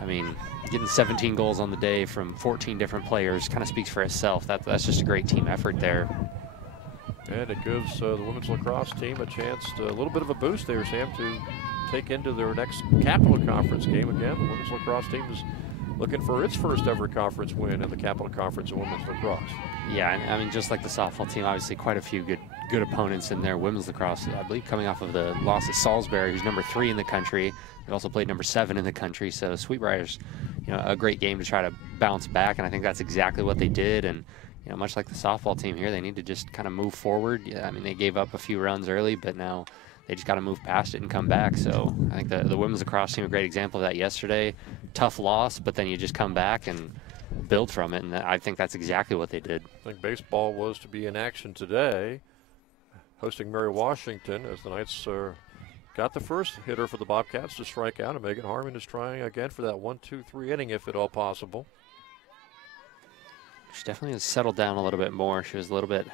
I mean, getting 17 goals on the day from 14 different players kind of speaks for itself. That's just a great team effort there. And it gives the women's lacrosse team a chance, a little bit of a boost there, Sam, to take into their next Capital Conference game again. The women's lacrosse team is looking for its first ever conference win in the Capital Conference of women's lacrosse. Yeah, I mean, just like the softball team, obviously quite a few good opponents in their women's lacrosse. I believe coming off of the loss at Salisbury, who's number 3 in the country. They've also played number 7 in the country. So Sweetbriar's, a great game to try to bounce back, and I think that's exactly what they did. And much like the softball team here, they need to just kind of move forward. Yeah, I mean, they gave up a few runs early, but now they just got to move past it and come back. So I think the women's lacrosse team, a great example of that yesterday. Tough loss, but then you just come back and build from it, and I think that's exactly what they did. I think baseball was to be in action today, hosting Mary Washington, as the Knights got the first hitter for the Bobcats to strike out, and Megan Harmon is trying again for that 1-2-3 inning, if at all possible. She definitely has settled down a little bit more. She was a little bit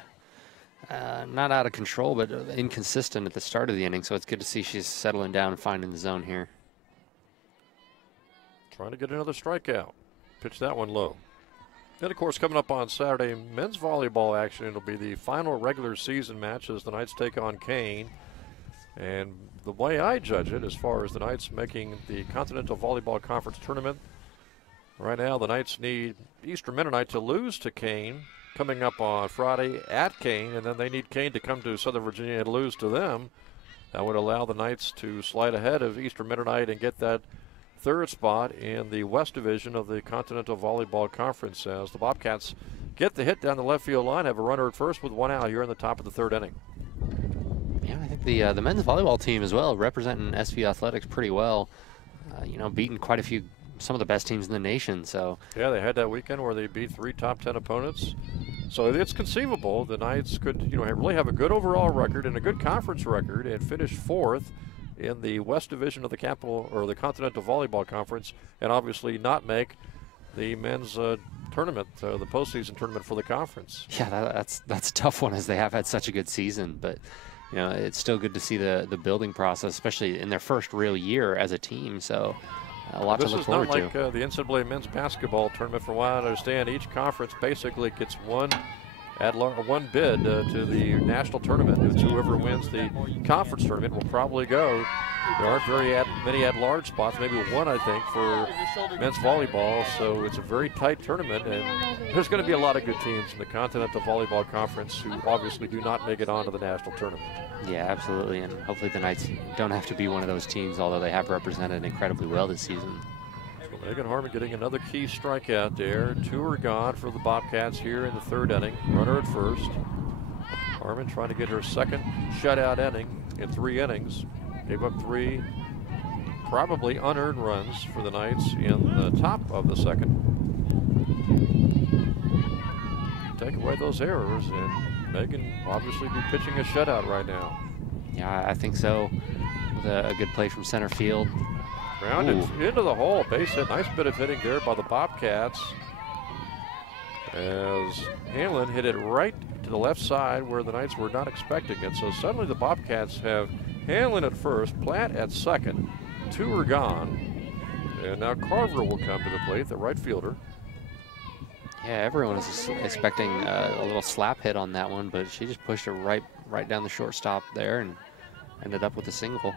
not out of control, but inconsistent at the start of the inning, so it's good to see she's settling down and finding the zone here. Trying to get another strikeout. Pitch that one low. Then, of course, coming up on Saturday, men's volleyball action. It'll be the final regular season match as the Knights take on Kane. And the way I judge it, as far as the Knights making the Continental Volleyball Conference tournament, right now the Knights need Eastern Mennonite to lose to Kane coming up on Friday at Kane, and then they need Kane to come to Southern Virginia and lose to them. That would allow the Knights to slide ahead of Eastern Mennonite and get that third spot in the West Division of the Continental Volleyball Conference, as the Bobcats get the hit down the left field line, have a runner at first with 1 out here in the top of the 3rd inning. Yeah, I think the men's volleyball team as well, representing SVU athletics pretty well. Beating quite a few, some of the best teams in the nation. So yeah, they had that weekend where they beat 3 top 10 opponents. So it's conceivable the Knights could, really have a good overall record and a good conference record and finish 4th in the West Division of the Continental Volleyball Conference, and obviously not make the men's tournament, the postseason tournament for the conference. Yeah, that's a tough one, as they have had such a good season. But it's still good to see the building process, especially in their first real year as a team. So a lot to look forward to. This is not like the NCAA men's basketball tournament. From what I understand, each conference basically gets one bid to the national tournament. It's whoever wins the conference tournament will probably go. There aren't many at-large spots, maybe 1, I think, for men's volleyball. So it's a very tight tournament, and there's going to be a lot of good teams in the Continental Volleyball Conference who obviously do not make it onto the national tournament. Yeah, absolutely, and hopefully the Knights don't have to be one of those teams, although they have represented incredibly well this season. Megan Harmon getting another key strikeout there. 2 are gone for the Bobcats here in the 3rd inning. Runner at first. Harmon trying to get her 2nd shutout inning in 3 innings. Gave up 3 probably unearned runs for the Knights in the top of the 2nd. Take away those errors, and Megan obviously be pitching a shutout right now. Yeah, I think so. With a good play from center field. Grounded into the hole, base hit. Nice bit of hitting there by the Bobcats, as Hanlon hit it right to the left side where the Knights were not expecting it. So suddenly the Bobcats have Hanlon at first, Platt at 2nd, 2 are gone, and now Carver will come to the plate, the right fielder. Yeah, everyone is expecting a little slap hit on that one, but she just pushed it right down the shortstop there and ended up with a single.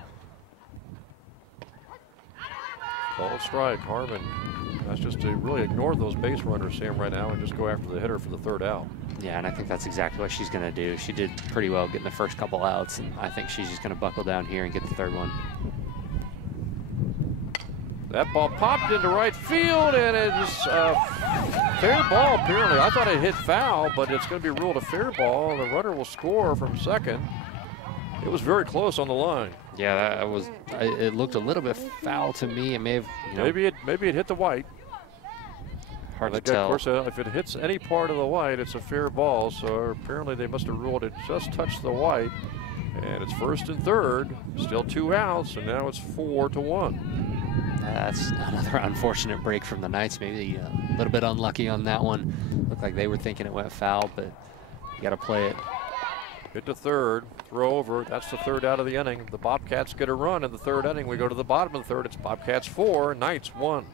Called strike. Harmon has just to really ignore those base runners, Sam, right now, and just go after the hitter for the 3rd out. Yeah, and I think that's exactly what she's going to do. She did pretty well getting the first couple outs, and I think she's just going to buckle down here and get the 3rd one. That ball popped into right field, and it's a fair ball, apparently. I thought it hit foul, but it's going to be ruled a fair ball. The runner will score from 2nd. It was very close on the line. Yeah, that was. It looked a little bit foul to me. It may have. Maybe it hit the white. Hard to tell. Of course, if it hits any part of the white, it's a fair ball. So apparently they must have ruled it just touched the white, and it's 1st and 3rd. Still 2 outs, and now it's 4-1. That's another unfortunate break from the Knights. Maybe a little bit unlucky on that one. Looked like they were thinking it went foul, but you got to play it. Hit to 3rd, throw over. That's the 3rd out of the inning. The Bobcats get a run in the 3rd inning. We go to the bottom of the 3rd. It's Bobcats 4, Knights 1.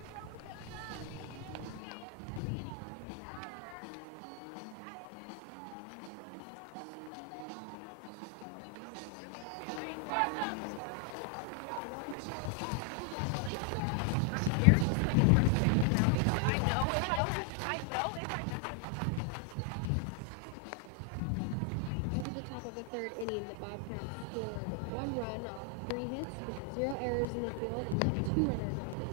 in the field and 2 runners on base.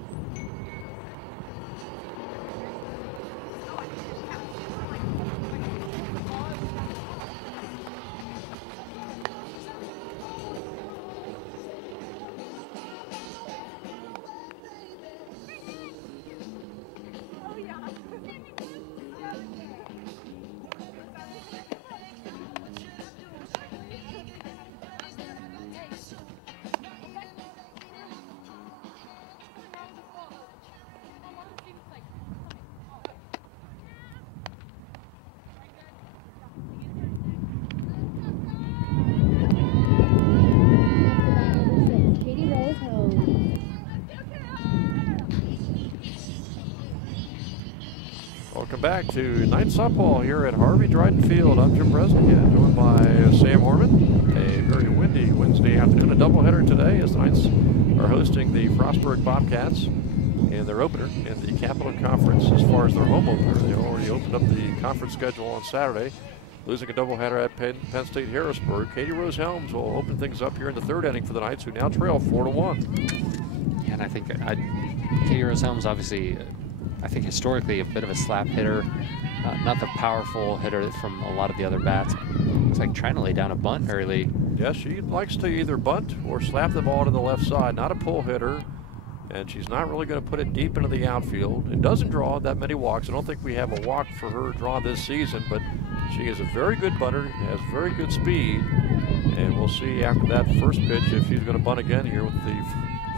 Welcome back to night softball here at Harvey Dryden Field. I'm Jim Bresnick, joined by Sam Harmon. A very windy Wednesday afternoon, a doubleheader today as the Knights are hosting the Frostburg Bobcats in their opener in the Capital Conference. As far as their home opener, they already opened up the conference schedule on Saturday, losing a doubleheader at Penn State Harrisburg. Katie Rose Helms will open things up here in the third inning for the Knights, who now trail 4-1. Yeah, and I think Katie Rose Helms, obviously, I think historically a bit of a slap hitter, not the powerful hitter from a lot of the other bats. Looks like trying to lay down a bunt early. Yeah, she likes to either bunt or slap the ball to the left side. Not a pull hitter, and she's not really going to put it deep into the outfield. It doesn't draw that many walks. I don't think we have a walk for her draw this season, but she is a very good bunter, has very good speed, and we'll see after that first pitch if she's going to bunt again here with the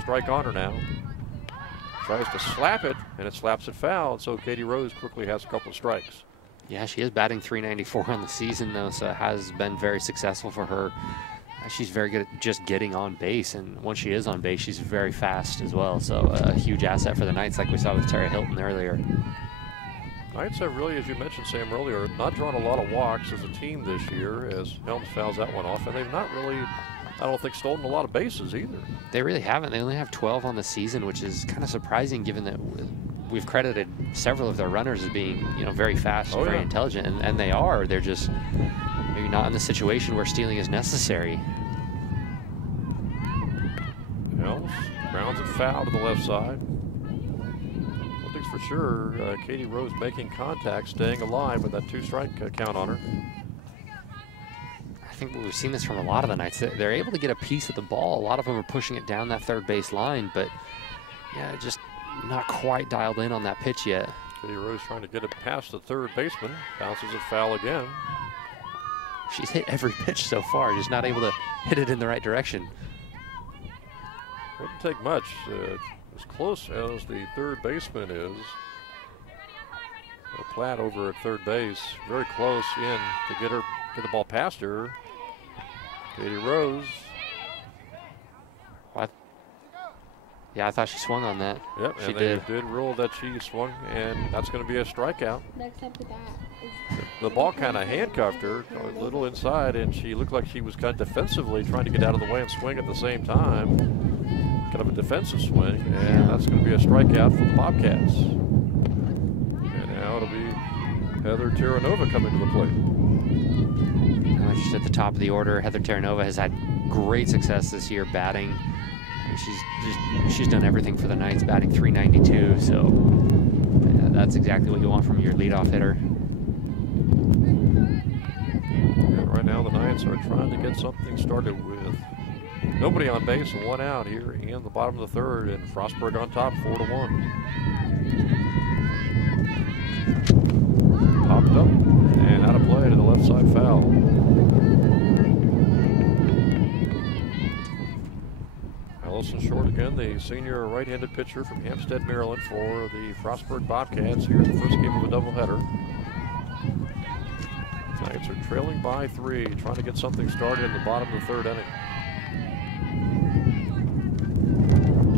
strike on her now. Tries to slap it, and it slaps it foul, so Katie Rose quickly has a couple of strikes. Yeah, she is batting .394 on the season, though, so it has been very successful for her. She's very good at just getting on base, and once she is on base, she's very fast as well, so a huge asset for the Knights, like we saw with Tara Hilton earlier. Knights have really, as you mentioned, Sam, earlier, not drawn a lot of walks as a team this year, as Helms fouls that one off, and they've not really, I don't think, stolen a lot of bases either. They really haven't. They only have 12 on the season, which is kind of surprising given that we've credited several of their runners as being, very fast and very intelligent, and they are. They're just maybe not in the situation where stealing is necessary. Helms grounds it foul to the left side. One thing's for sure, Katie Rose making contact, staying alive with that 2-strike count on her. I think we've seen this from a lot of the Knights. They're able to get a piece of the ball. A lot of them are pushing it down that third base line, but yeah, just not quite dialed in on that pitch yet. Katie Rose trying to get it past the third baseman. Bounces it foul again. She's hit every pitch so far, just not able to hit it in the right direction. Wouldn't take much. As close as the third baseman is. Platt over at third base, very close in to get the ball past her. Katie Rose. What? Yeah, I thought she swung on that. Yep, she and they did rule that she swung, and that's going to be a strikeout. Next up to bat is the ball kind of handcuffed her a little inside, and she looked like she was kind of defensively trying to get out of the way and swing at the same time. Kind of a defensive swing, and that's going to be a strikeout for the Bobcats. And now it'll be Heather Terranova coming to the plate. She's at the top of the order. Heather Terranova has had great success this year batting. She's done everything for the Knights, batting .392. So yeah, that's exactly what you want from your leadoff hitter. And right now the Knights are trying to get something started with nobody on base and one out here in the bottom of the third, and Frostburg on top, 4-1. Popped up and out of play to the left side foul. Allison Short again, the senior right-handed pitcher from Hampstead, Maryland, for the Frostburg Bobcats here in the first game of a doubleheader. Knights are trailing by 3, trying to get something started in the bottom of the third inning.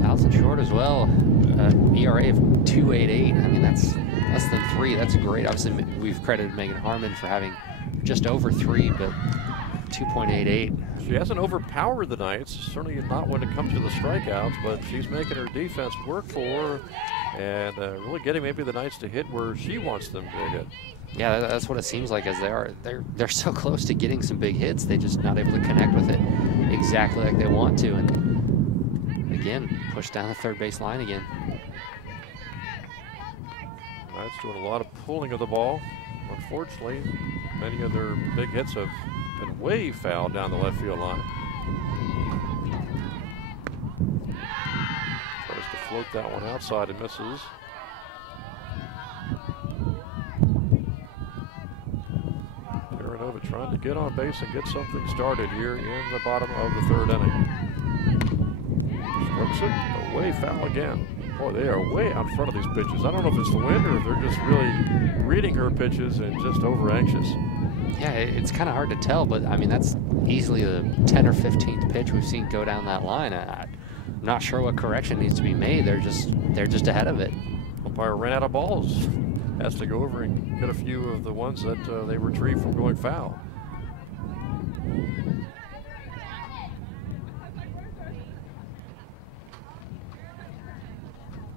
Allison Short as well, ERA of 2.88. I mean, that's less than 3. That's great. Obviously, we've credited Megan Harmon for having just over 3, but 2.88. She hasn't overpowered the Knights, certainly not when it comes to the strikeouts, but she's making her defense work for her and really getting maybe the Knights to hit where she wants them to hit. Yeah, that's what it seems like, as they're so close to getting some big hits. They're just not able to connect with it exactly like they want to. And again, pushed down the third base line again. Knights doing a lot of pulling of the ball. Unfortunately, many of their big hits have been way foul down the left field line. Tries to float that one outside and misses. Terranova trying to get on base and get something started here in the bottom of the third inning. Strokes it, but way foul again. Boy, they are way out in front of these pitches. I don't know if it's the wind or if they're just really reading her pitches and just over anxious. Yeah, it's kind of hard to tell, but I mean, that's easily the 10th or 15th pitch we've seen go down that line. I'm not sure what correction needs to be made. They're just ahead of it. Umpire ran out of balls. Has to go over and get a few of the ones that they retrieved from going foul.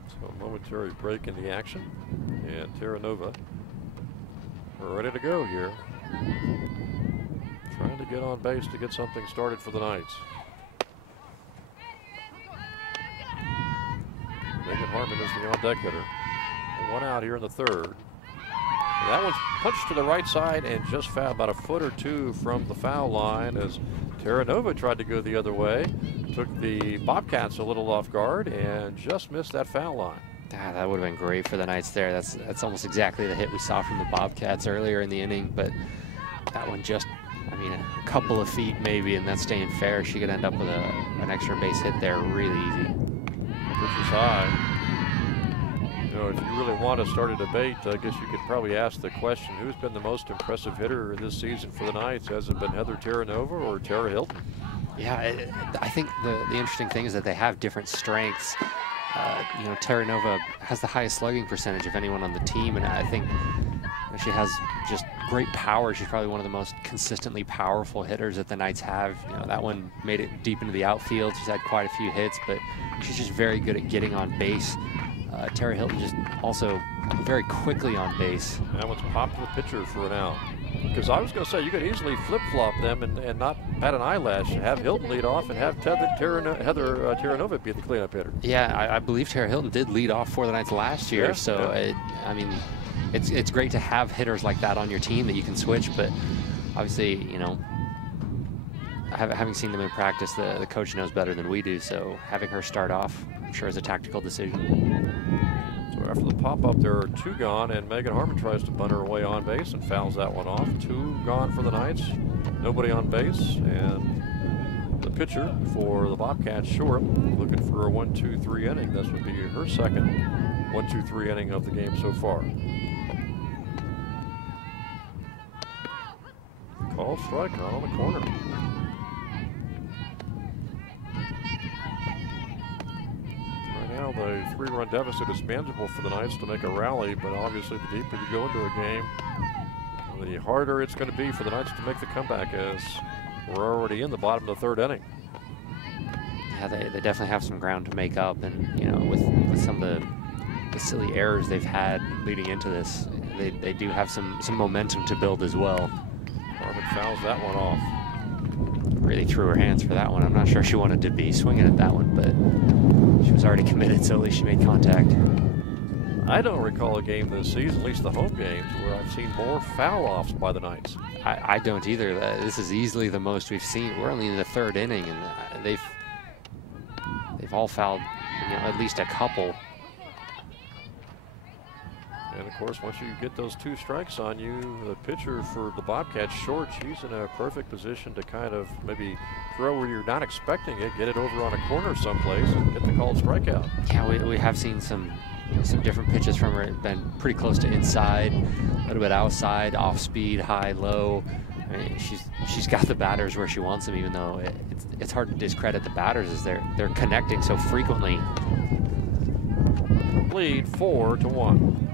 So a momentary break in the action, and Terranova are ready to go here. Trying to get on base to get something started for the Knights. Megan Harmon is the on-deck hitter. One out here in the third. And that one's punched to the right side and just foul about a foot or two from the foul line as Terranova tried to go the other way. Took the Bobcats a little off guard and just missed that foul line. Ah, that would have been great for the Knights there. That's almost exactly the hit we saw from the Bobcats earlier in the inning, but that one just, I mean, a couple of feet maybe, and that's staying fair. She could end up with an extra base hit there really easy. Pitch is high. You know, if you really want to start a debate, I guess you could probably ask the question, who's been the most impressive hitter this season for the Knights? Has it been Heather Terranova or Tara Hilton? Yeah, I think the interesting thing is that they have different strengths. You know, Terranova has the highest slugging percentage of anyone on the team, and I think she has just great power. She's probably one of the most consistently powerful hitters that the Knights have. You know, that one made it deep into the outfield. She's had quite a few hits, but she's just very good at getting on base. Tara Hilton just also very quickly on base. That one's popped to the pitcher for an out. Because I was going to say, you could easily flip-flop them and not bat an eyelash. Have Hilton lead off and have Heather Terranova be the cleanup hitter. Yeah, I believe Tara Hilton did lead off for the Knights last year. Yeah, so, yeah. I mean, it's great to have hitters like that on your team that you can switch. But obviously, you know, having seen them in practice, the coach knows better than we do. So having her start off, I'm sure, is a tactical decision. So after the pop-up, there are two gone, and Megan Harmon tries to bunt her away on base and fouls that one off. Two gone for the Knights, nobody on base, and the pitcher for the Bobcats, Short, looking for a 1-2-3 inning. This would be her second 1-2-3 inning of the game so far. Called strike on the corner. Now the 3-run deficit is manageable for the Knights to make a rally, but obviously the deeper you go into a game, the harder it's going to be for the Knights to make the comeback, as we're already in the bottom of the third inning. Yeah, they definitely have some ground to make up, and you know, with some of the silly errors they've had leading into this, they do have some momentum to build as well. Harmon fouls that one off. Really threw her hands for that one. I'm not sure she wanted to be swinging at that one, but she was already committed, so at least she made contact. I don't recall a game this season, at least the home games, where I've seen more foul-offs by the Knights. I don't either. This is easily the most we've seen. We're only in the third inning, and they've all fouled, you know, at least a couple. And of course, once you get those two strikes on you, the pitcher for the Bobcats, Short, she's in a perfect position to kind of maybe throw where you're not expecting it, get it over on a corner someplace, and get the called strikeout. Yeah, we have seen some different pitches from her. Been pretty close to inside, a little bit outside, off speed, high, low. I mean, she's got the batters where she wants them, even though it's hard to discredit the batters as they're connecting so frequently. Lead 4-1.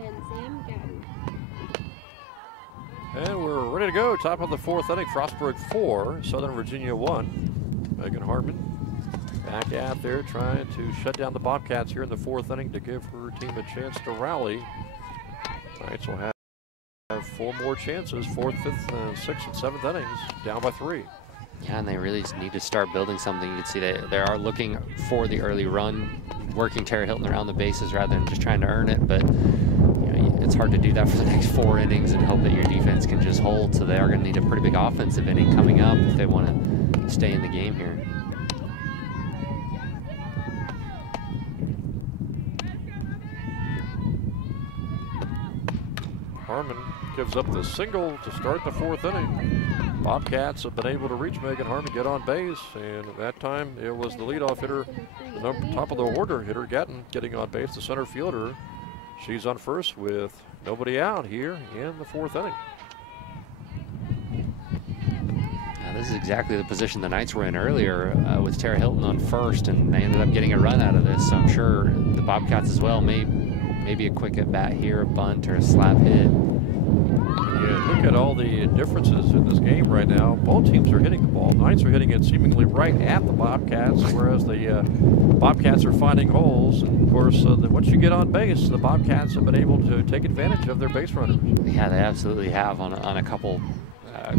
10, Sam Gatton. And we're ready to go. Top of the fourth inning. Frostburg 4, Southern Virginia 1. Megan Harmon back out there trying to shut down the Bobcats here in the fourth inning to give her team a chance to rally. Knights will have 4 more chances, 4th, 5th, 6th, and 7th innings, down by 3. Yeah, and they really need to start building something. You can see they are looking for the early run, working Tara Hilton around the bases rather than just trying to earn it. But you know, it's hard to do that for the next 4 innings and hope that your defense can just hold. So they are going to need a pretty big offensive inning coming up if they want to stay in the game here. Harmon gives up the single to start the 4th inning. Bobcats have been able to reach Megan Harmon, get on base, and at that time it was the leadoff hitter, the top of the order hitter, Gatton, getting on base, the center fielder. She's on first with nobody out here in the 4th inning. Now, this is exactly the position the Knights were in earlier with Tara Hilton on first, and they ended up getting a run out of this. So I'm sure the Bobcats as well, maybe a quick at bat here, a bunt or a slap hit. Yeah, look at all the differences in this game right now. Both teams are hitting the ball. Knights are hitting it seemingly right at the Bobcats, whereas the Bobcats are finding holes. And of course, once you get on base, the Bobcats have been able to take advantage of their base runners. Yeah, they absolutely have on a couple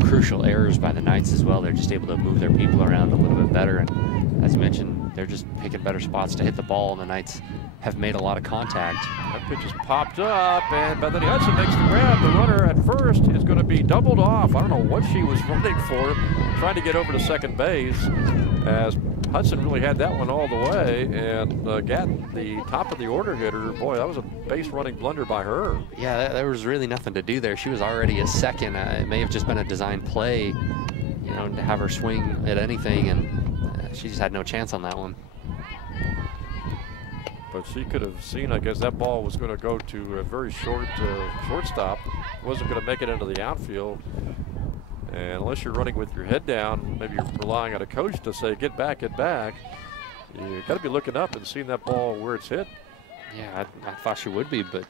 crucial errors by the Knights as well. They're just able to move their people around a little bit better. And as you mentioned, they're just picking better spots to hit the ball, and the Knights have made a lot of contact. That pitch is popped up, and Bethany Hudson makes the grab. The runner at first is going to be doubled off. I don't know what she was running for, trying to get over to second base, as Hudson really had that one all the way. And Gatton, the top of the order hitter, boy, that was a base running blunder by her. Yeah, there was really nothing to do there. She was already a second. It may have just been a design play, you know, to have her swing at anything, and she just had no chance on that one. But she could have seen, I guess, that ball was going to go to a very short shortstop. Wasn't going to make it into the outfield. And unless you're running with your head down, maybe you're relying on a coach to say, get back, get back. You got to be looking up and seeing that ball where it's hit. Yeah, I thought she would be, but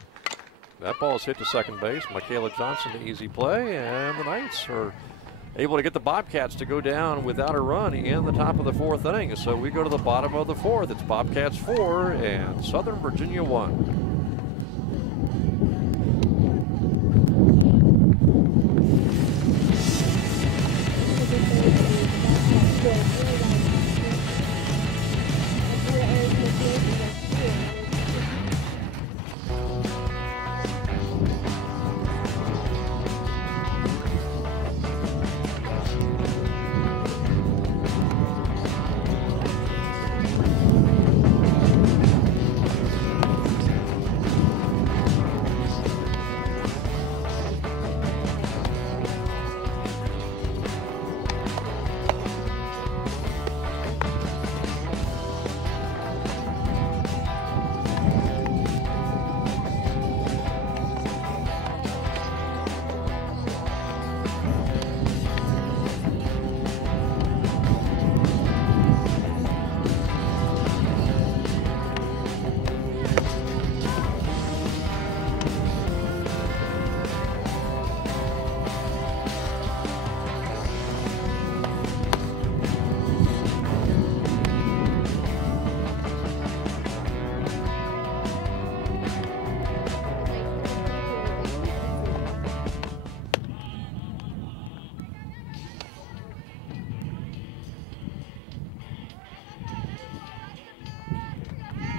that ball is hit to second base. Michaela Johnson, the easy play, and the Knights are able to get the Bobcats to go down without a run in the top of the 4th inning. So we go to the bottom of the 4th. It's Bobcats 4 and Southern Virginia 1.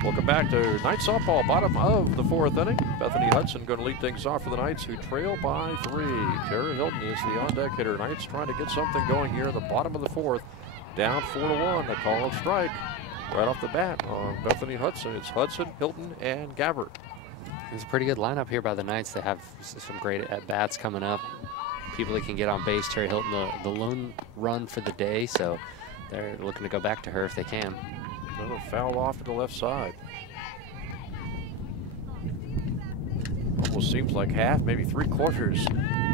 Welcome back to Knights softball, bottom of the 4th inning. Bethany Hudson going to lead things off for the Knights, who trail by 3. Tara Hilton is the on-deck hitter. Knights trying to get something going here in the bottom of the 4th. Down 4-1, a call of strike right off the bat on Bethany Hudson. It's Hudson, Hilton, and Gabbert. It's a pretty good lineup here by the Knights. They have some great at-bats coming up. People that can get on base. Tara Hilton, the lone run for the day, so they're looking to go back to her if they can. Another foul off to the left side. Almost seems like half, maybe 3/4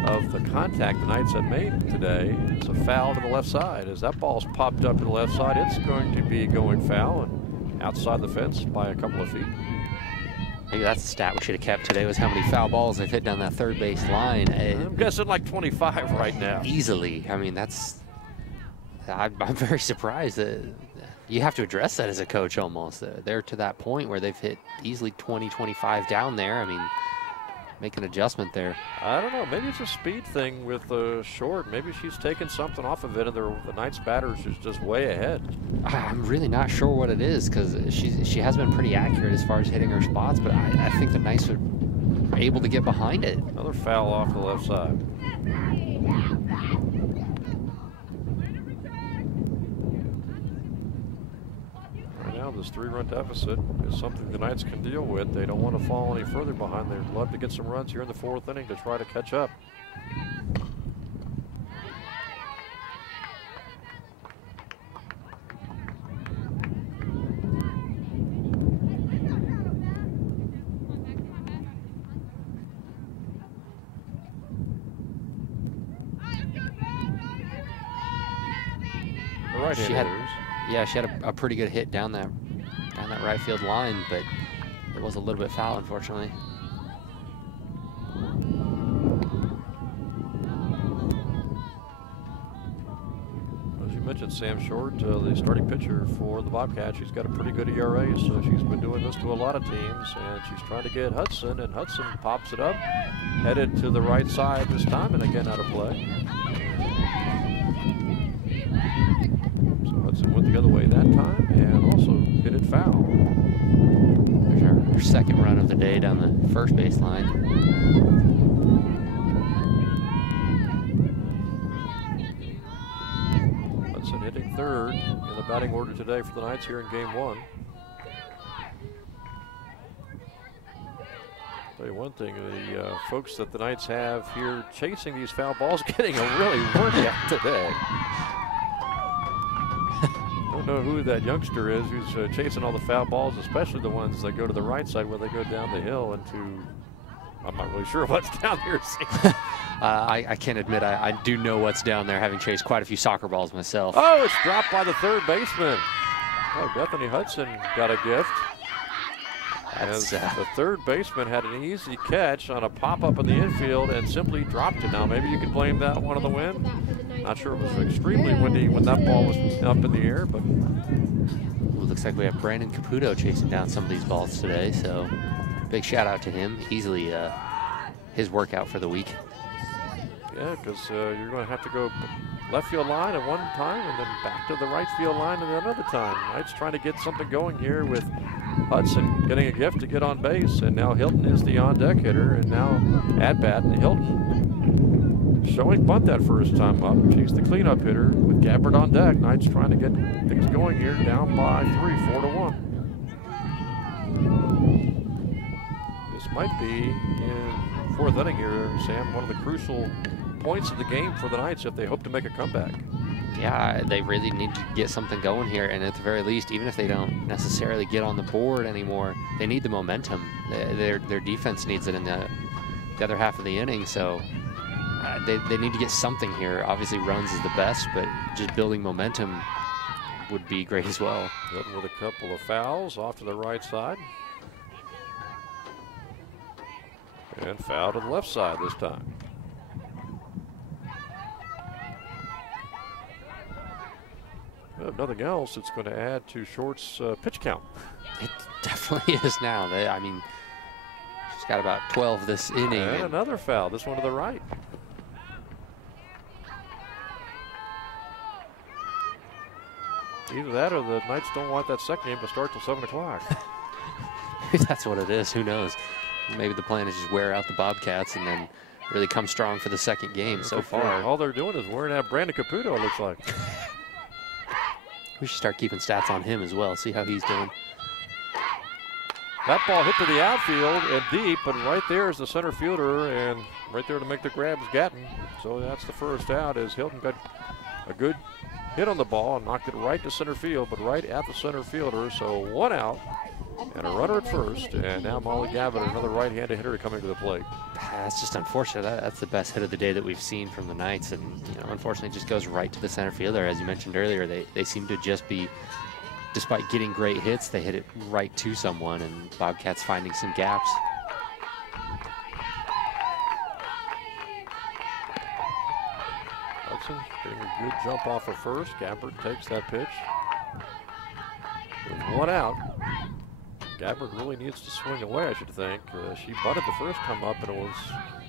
of the contact the Knights have made today. It's a foul to the left side. As that ball's popped up to the left side, it's going to be going foul and outside the fence by a couple of feet. Maybe that's the stat we should have kept today, was how many foul balls they've hit down that third base line. I'm guessing like 25 right now. Easily. I mean, I'm very surprised that you have to address that as a coach almost. They're to that point where they've hit easily 20, 25 down there. I mean, make an adjustment there. I don't know. Maybe it's a speed thing with Short. Maybe she's taking something off of it, and the Knights batters is just way ahead. I'm really not sure what it is, because she has been pretty accurate as far as hitting her spots, but I think the Knights are able to get behind it. Another foul off the left side. This 3-run deficit is something the Knights can deal with. They don't want to fall any further behind. They'd love to get some runs here in the 4th inning to try to catch up. She had a pretty good hit down that right field line, but it was a little bit foul, unfortunately. As you mentioned, Sam Short, the starting pitcher for the Bobcats, she's got a pretty good ERA, so she's been doing this to a lot of teams, and she's trying to get Hudson, and Hudson pops it up, headed to the right side this time, and again out of play. Hudson went the other way that time and also hit it foul. There's our second run of the day down the first base line. Hudson hitting third in the batting order today for the Knights here in game 1. Tell you one thing, the folks that the Knights have here chasing these foul balls getting a really workout today. Don't know who that youngster is who's chasing all the foul balls, especially the ones that go to the right side where they go down the hill into, I'm not really sure what's down there. I can admit I do know what's down there, having chased quite a few soccer balls myself. Oh, it's dropped by the third baseman. Oh, Bethany Hudson got a gift. As the third baseman had an easy catch on a pop-up in the infield and simply dropped it. Now, maybe you could blame that one on the wind. Not sure, it was extremely windy when that ball was up in the air, but Well, looks like we have Brandon Caputo chasing down some of these balls today, so big shout out to him. Easily his workout for the week. yeah, because you're going to have to go left field line at one time and then back to the right field line at another time. Knight's trying to get something going here with Hudson getting a gift to get on base, and now Hilton is the on-deck hitter, and now at bat, and Hilton showing bunt that first time up. She's the cleanup hitter with Gabbard on deck. Knight's trying to get things going here, down by 3, 4-1. This might be in 4th inning here, Sam, one of the crucial points of the game for the Knights if they hope to make a comeback. Yeah, they really need to get something going here, and at the very least, even if they don't necessarily get on the board anymore, they need the momentum. Their defense needs it in the other half of the inning, so they need to get something here. Obviously, runs is the best, but just building momentum would be great as well. Hilton with a couple of fouls off to the right side. And foul to the left side this time. If nothing else, it's going to add to Short's pitch count. It definitely is now. I mean, she's got about 12 this inning. And another foul, this one to the right. Either that or the Knights don't want that second game to start till 7 o'clock. Maybe that's what it is. Who knows? Maybe the plan is just wear out the Bobcats and then really come strong for the second game. So far, all they're doing is wearing out Brandon Caputo, it looks like. We should start keeping stats on him as well, see how he's doing. That ball hit to the outfield and deep, but right there is the center fielder, and right there to make the grab is Gatton. So that's the first out, as Hilton got a good hit on the ball and knocked it right to center field, but right at the center fielder. So 1 out and a runner at first, and now Molly Gavitt, another right-handed hitter, coming to the plate. That's just unfortunate. That's the best hit of the day that we've seen from the Knights, and unfortunately, it just goes right to the center fielder. As you mentioned earlier, they seem to just be despite getting great hits, they hit it right to someone, and Bobcats finding some gaps. Hudson getting a good jump off of first. Gabbard takes that pitch. With one out. Gabbard really needs to swing away, I should think. She bunted the first time up, and it was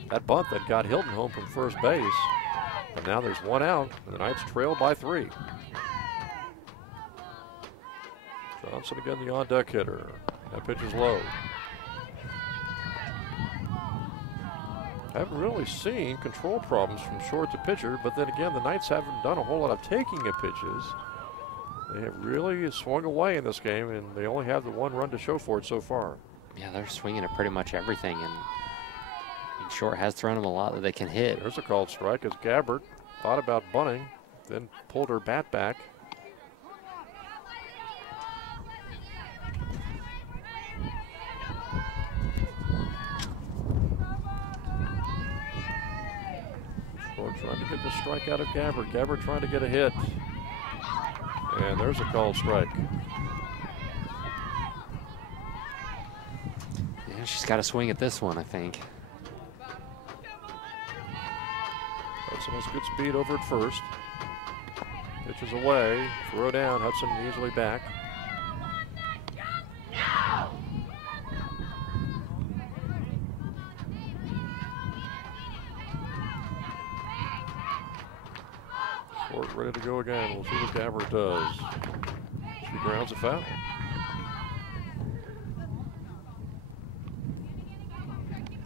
that bunt that got Hilton home from first base. But now there's one out, and the Knights trail by 3. Johnson again, the on-deck hitter. That pitch is low. Haven't really seen control problems from short to pitcher, but then again, the Knights haven't done a whole lot of taking of pitches. They have really swung away in this game, and they only have the 1 run to show for it so far. Yeah, they're swinging at pretty much everything, and short has thrown them a lot that they can hit. There's a called strike as Gabbard thought about bunting, then pulled her bat back. Short trying to get the strike out of Gabbard. Gabbard trying to get a hit. And there's a called strike. Yeah, she's got to swing at this one, I think. Hudson has good speed over at first. Pitches away, throw down, Hudson easily back. Short ready to go again. We'll see what Gabbard does. She grounds a foul.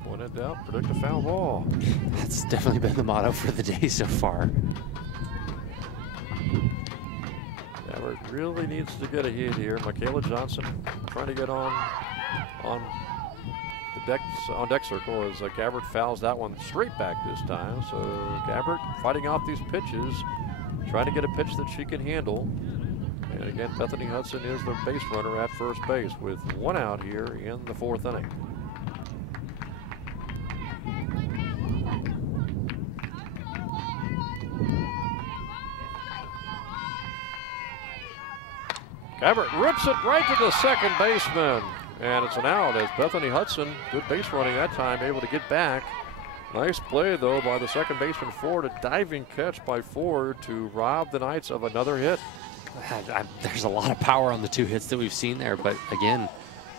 When in doubt, predict a foul ball. That's definitely been the motto for the day so far. Gabbard really needs to get a hit here. Michaela Johnson trying to get on the deck circle as Gabbard fouls that one straight back this time. So Gabbard fighting off these pitches, trying to get a pitch that she can handle. And again, Bethany Hudson is the base runner at first base with 1 out here in the 4th inning. Gabbard rips it right to the second baseman, and it's an out as Bethany Hudson, good base running that time, able to get back. Nice play, though, by the second baseman Ford, a diving catch by Ford to rob the Knights of another hit. There's a lot of power on the 2 hits that we've seen there, but again,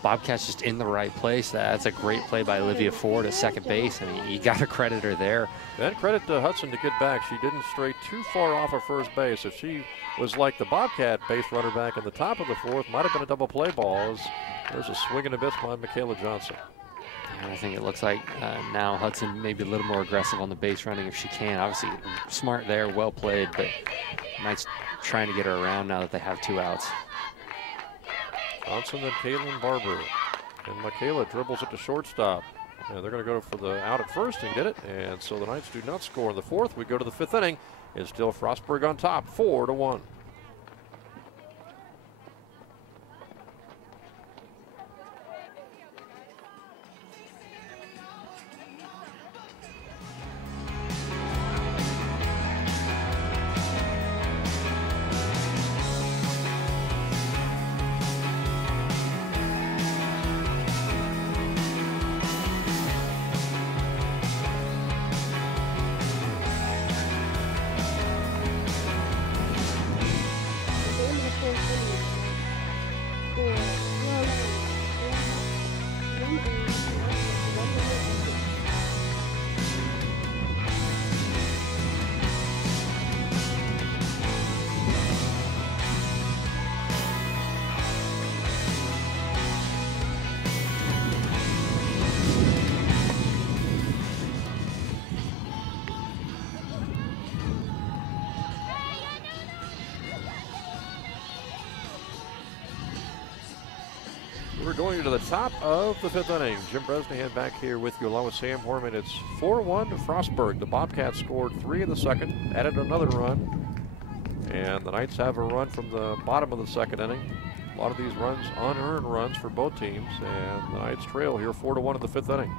Bobcats just in the right place. That's a great play by Olivia Ford at second base, and you got to credit her there. And credit to Hudson to get back. She didn't stray too far off of first base. If she was like the Bobcat base runner back in the top of the 4th, might have been a double play ball. As there's a swing and a miss by Michaela Johnson. And I think it looks like now Hudson maybe a little more aggressive on the base running if she can. Obviously, smart there, well played, but Knights trying to get her around now that they have 2 outs. Johnson and Kaylin Barber. And Michaela dribbles it to shortstop. And they're going to go for the out at first and get it. And so the Knights do not score in the 4th. We go to the 5th inning. It's still Frostburg on top, 4-1. We're going to the top of the 5th inning. Jim Bresnahan back here with you along with Sam Horman. It's 4-1 to Frostburg. The Bobcats scored 3 in the 2nd, added another run. And the Knights have a run from the bottom of the 2nd inning. A lot of these runs, unearned runs for both teams. And the Knights trail here 4-1 in the 5th inning.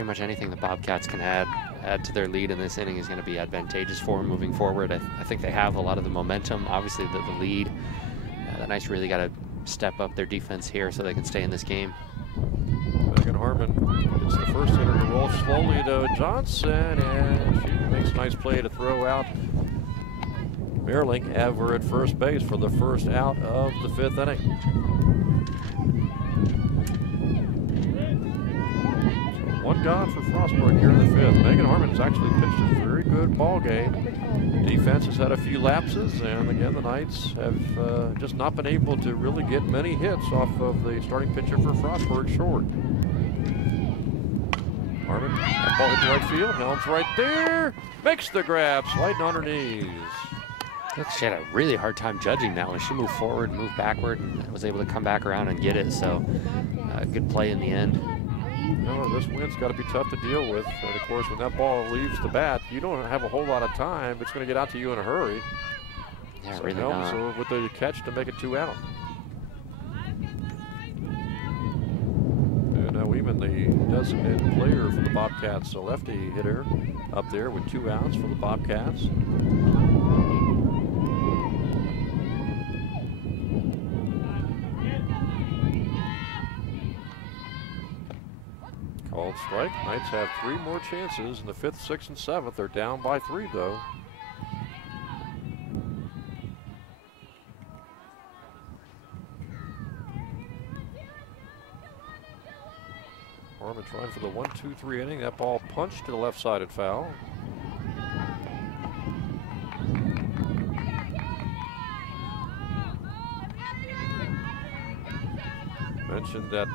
pretty much anything the Bobcats can add to their lead in this inning is going to be advantageous for them moving forward. I think they have a lot of the momentum, obviously the lead. The Knights really got to step up their defense here so they can stay in this game. Megan Harmon gets the first hitter to roll slowly to Johnson, and she makes a nice play to throw out Marilyn Ever at first base for the first out of the 5th inning. So 1 gone for Frostburg here in the 5th. Megan Harmon has actually pitched a very good ball game. Defense has had a few lapses, and again the Knights have just not been able to really get many hits off of the starting pitcher for Frostburg, Short. Harmon, that ball hit the right field. Helms right there, makes the grab, sliding on her knees. She had a really hard time judging that one. She moved forward, moved backward, and was able to come back around and get it. So good play in the end. No, this wind's got to be tough to deal with. And of course, when that ball leaves the bat, you don't have a whole lot of time. It's going to get out to you in a hurry. Yeah, so really Helms not. with the catch to make it 2 out. And now even the designated player for the Bobcats, a lefty hitter, up there with 2 outs for the Bobcats. Called strike. Knights have 3 more chances in the 5th, 6th, and 7th. They're down by 3 though. Harmon trying for the 1-2-3 inning. That ball punched to the left-sided foul. Mentioned that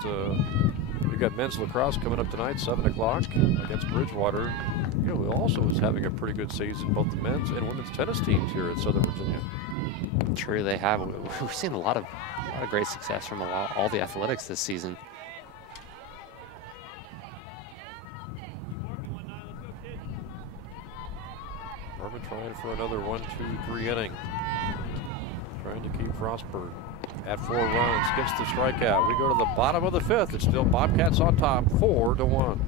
we got men's lacrosse coming up tonight, 7 o'clock against Bridgewater. You know, who also is having a pretty good season, both the men's and women's tennis teams here at Southern Virginia. True, they have. We've seen a lot of great success from all the athletics this season. Harmon trying for another 1-2-3 inning. Trying to keep Frostburg at 4 runs, gets the strikeout. We go to the bottom of the 5th. It's still Bobcats on top, 4-1.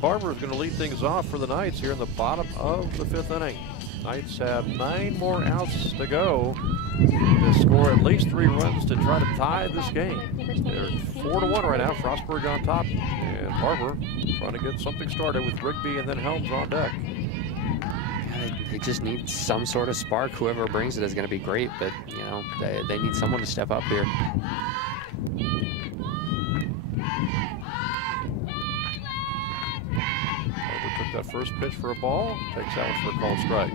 Barber is going to lead things off for the Knights here in the bottom of the 5th inning. Knights have 9 more outs to go to score at least 3 runs to try to tie this game. They're 4-1 right now. Frostburg on top, and Barber trying to get something started with Rigby and then Helms on deck. They just need some sort of spark. Whoever brings it is going to be great, but you know they need someone to step up here. That first pitch for a ball, takes out for a called strike.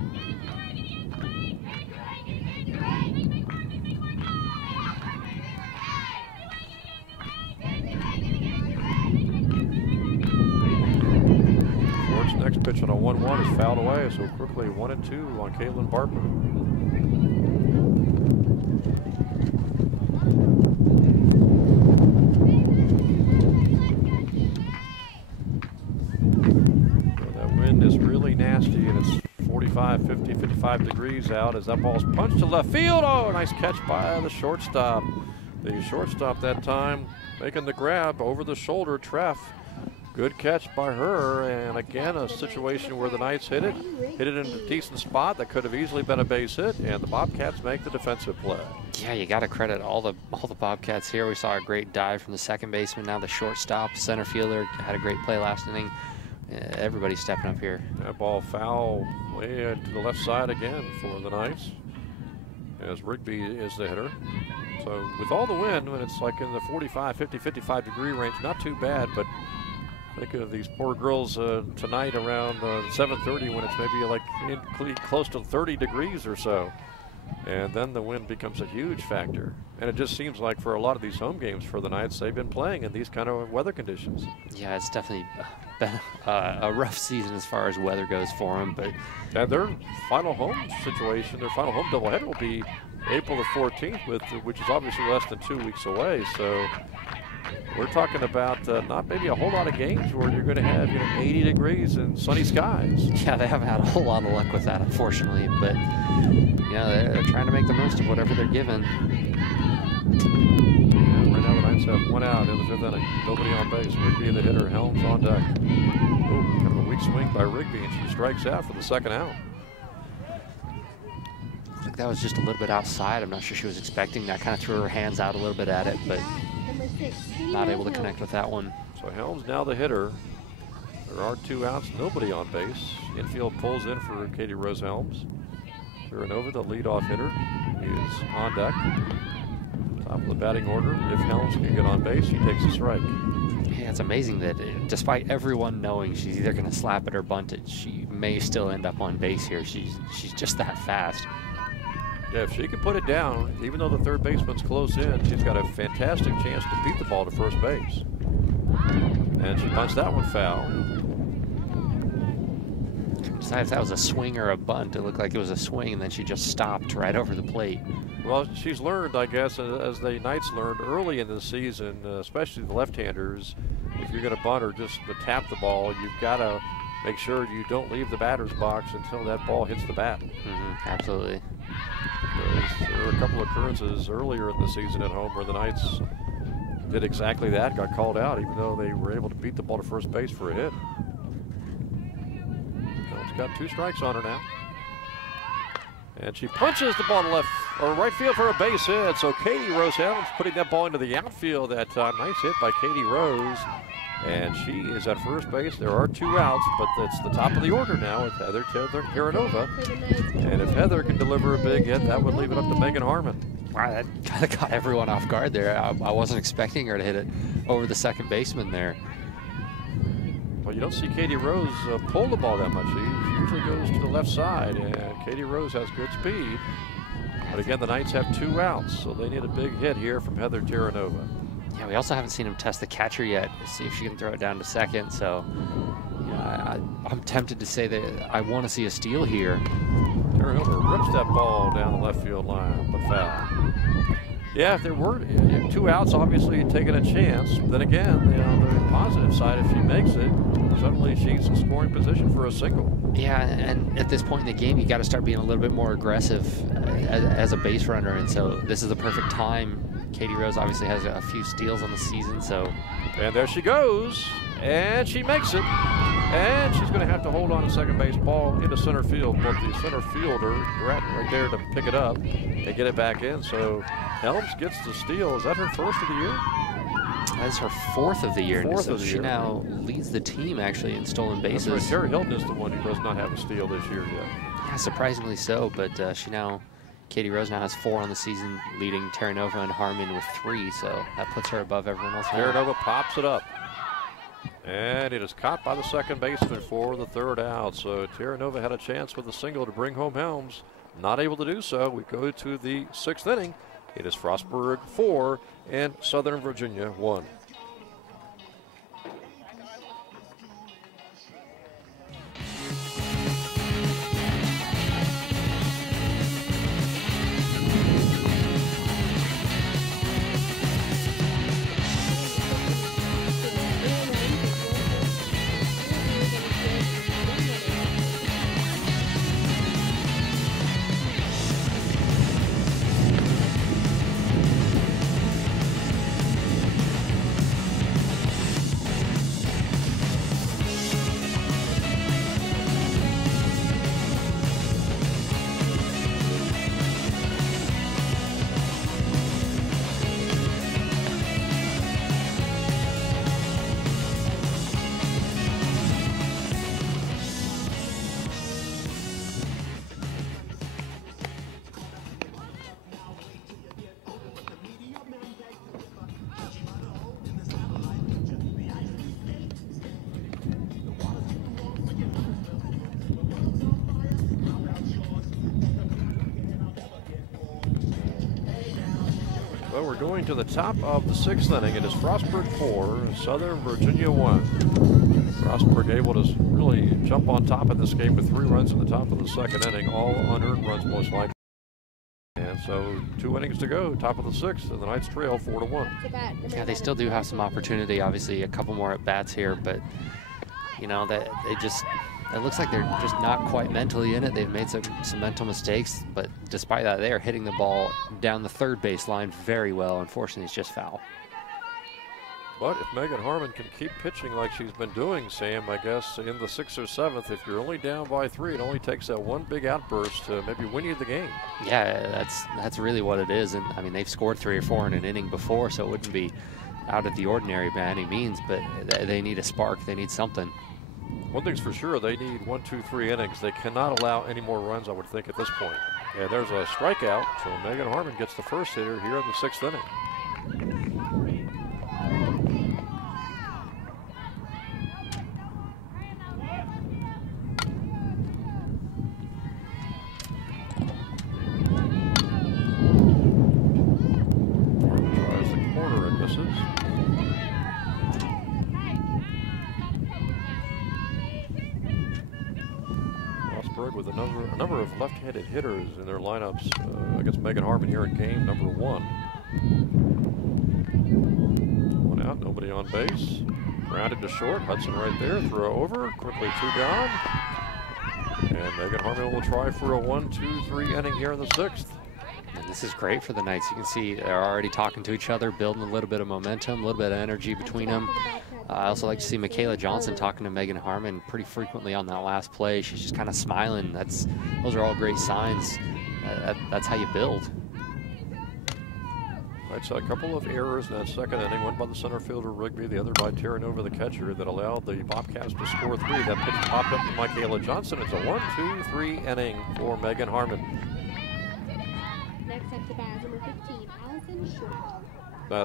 Ford's next pitch on a 1-1 is fouled away, so quickly 1-2 on Caitlin Barber. Is really nasty, and it's 45, 50, 55 degrees out as that ball's punched to left field. Oh, nice catch by the shortstop. The shortstop that time making the grab over the shoulder. Treff Good catch by her, and again a situation where the Knights hit it in a decent spot that could have easily been a base hit, and the Bobcats make the defensive play. Yeah, you got to credit all the Bobcats here. We saw a great dive from the second baseman. Now the shortstop, center fielder had a great play last inning. Everybody's stepping up here. That ball foul way to the left side again for the Knights, as Rigby is the hitter. So with all the wind, when it's like in the 45, 50, 55 degree range, not too bad, but think of these poor girls tonight around 7:30 when it's maybe like close to 30 degrees or so. And then the wind becomes a huge factor. And it just seems like for a lot of these home games for the Knights, they've been playing in these kind of weather conditions. Yeah, it's definitely been a rough season as far as weather goes for them. But and their final home situation, their final home doubleheader will be April the 14th, which is obviously less than 2 weeks away. So we're talking about not maybe a whole lot of games where you're going to have 80 degrees and sunny skies. Yeah, they haven't had a whole lot of luck with that, unfortunately. But they're trying to make the most of whatever they're given. And right now the Knights have one out in the fifth inning. Nobody on base. Rigby the hitter. Helms on deck. Oh, kind of a weak swing by Rigby, and she strikes out for the second out. I think that was just a little bit outside. I'm not sure she was expecting that. Kind of threw her hands out a little bit at it, but not able to connect with that one. So Helms now the hitter. There are 2 outs, nobody on base. Infield pulls in for Katie Rose Helms. Terranova, the leadoff hitter, is on deck. Top of the batting order. If Helms can get on base, he takes a strike. Yeah, it's amazing that despite everyone knowing she's either going to slap it or bunt it, she may still end up on base here. She's just that fast. Yeah, if she can put it down, even though the third baseman's close in, she's got a fantastic chance to beat the ball to first base. And she punts that one foul. Besides, if that was a swing or a bunt, it looked like it was a swing, and then she just stopped right over the plate. Well, she's learned, I guess, as the Knights learned early in the season, especially the left-handers, if you're going to bunt or just tap the ball, you've got to make sure you don't leave the batter's box until that ball hits the bat. Absolutely. There were a couple of occurrences earlier in the season at home where the Knights did exactly that, got called out, even though they were able to beat the ball to first base for a hit. Helms got 2 strikes on her now. And she punches the ball to left or right field for a base hit. So Katie Rose Helms putting that ball into the outfield that time. Nice hit by Katie Rose. And she is at first base. There are 2 outs, but it's the top of the order now with Heather Terranova. And if Heather can deliver a big hit, that would leave it up to Megan Harmon. Wow, that kind of caught everyone off guard there. I wasn't expecting her to hit it over the second baseman there. Well, you don't see Katie Rose pull the ball that much. She usually goes to the left side, and Katie Rose has good speed. But again, the Knights have 2 outs, so they need a big hit here from Heather Terranova. Yeah, we also haven't seen him test the catcher yet to see if she can throw it down to second. So, I'm tempted to say that I want to see a steal here. Terranova rips that ball down the left field line, but foul. Yeah, if there were 2 outs, obviously taking a chance. But then again, the positive side, if she makes it, suddenly she's in scoring position for a single. Yeah, and at this point in the game, you got to start being a little bit more aggressive as a base runner. And so this is the perfect time. Katie Rose obviously has a few steals on the season, so. And there she goes, and she makes it. And she's going to have to hold on to second base, ball into center field. But the center fielder, right there to pick it up and get it back in. So Helms gets the steal. Is that her first of the year? That's her 4th of the year. She year. now leads the team actually in stolen bases. That's right. Terry Hilton is the one who does not have a steal this year yet. Yeah, surprisingly so. But Katie Rose now has 4 on the season, leading Terranova and Harmon with 3. So that puts her above everyone else. Terranova pops it up. And it is caught by the second baseman for the 3rd out. So Terranova had a chance with a single to bring home Helms. Not able to do so. We go to the 6th inning. It is Frostburg 4 and Southern Virginia 1. we're going to the top of the 6th inning. It is Frostburg 4, Southern Virginia 1. Frostburg able to really jump on top of this game with 3 runs in the top of the 2nd inning, all unearned runs most likely. And so 2 innings to go, top of the 6th, and the Knights trail 4-1. Yeah, they still do have some opportunity. Obviously, a couple more at bats here, but you know that it looks like they're just not quite mentally in it. They've made some mental mistakes, but despite that, they are hitting the ball down the 3rd base line very well. Unfortunately, it's just foul. But if Megan Harmon can keep pitching like she's been doing, Sam, I guess in the 6th or 7th, if you're only down by 3, it only takes that one big outburst to maybe win you the game. Yeah, that's really what it is. And I mean, they've scored 3 or 4 in an inning before, so it wouldn't be out of the ordinary by any means. But they need a spark. They need something. One thing's for sure, they need 1, 2, 3 innings. They cannot allow any more runs, I would think, at this point. And there's a strikeout, so Megan Harmon gets the first hitter here in the 6th inning. With a number of left-handed hitters in their lineups against Megan Harmon here in game number 1. 1 out, nobody on base. Grounded to short, Hudson right there, throw over, quickly 2 gone. And Megan Harmon will try for a 1, 2, 3 inning here in the 6th. And this is great for the Knights. You can see they're already talking to each other, building a little bit of momentum, a little bit of energy between them. I also like to see Michaela Johnson talking to Megan Harmon pretty frequently on that last play. She's just kind of smiling. Those are all great signs. That's how you build. Knights had a couple of errors in that 2nd inning, one by the center fielder Rigby, the other by Terranova, the catcher, that allowed the Bobcats to score 3. That pitch popped up to Michaela Johnson. It's a 1, 2, 3 inning for Megan Harmon. Next up to bat, number 15, Allison Short.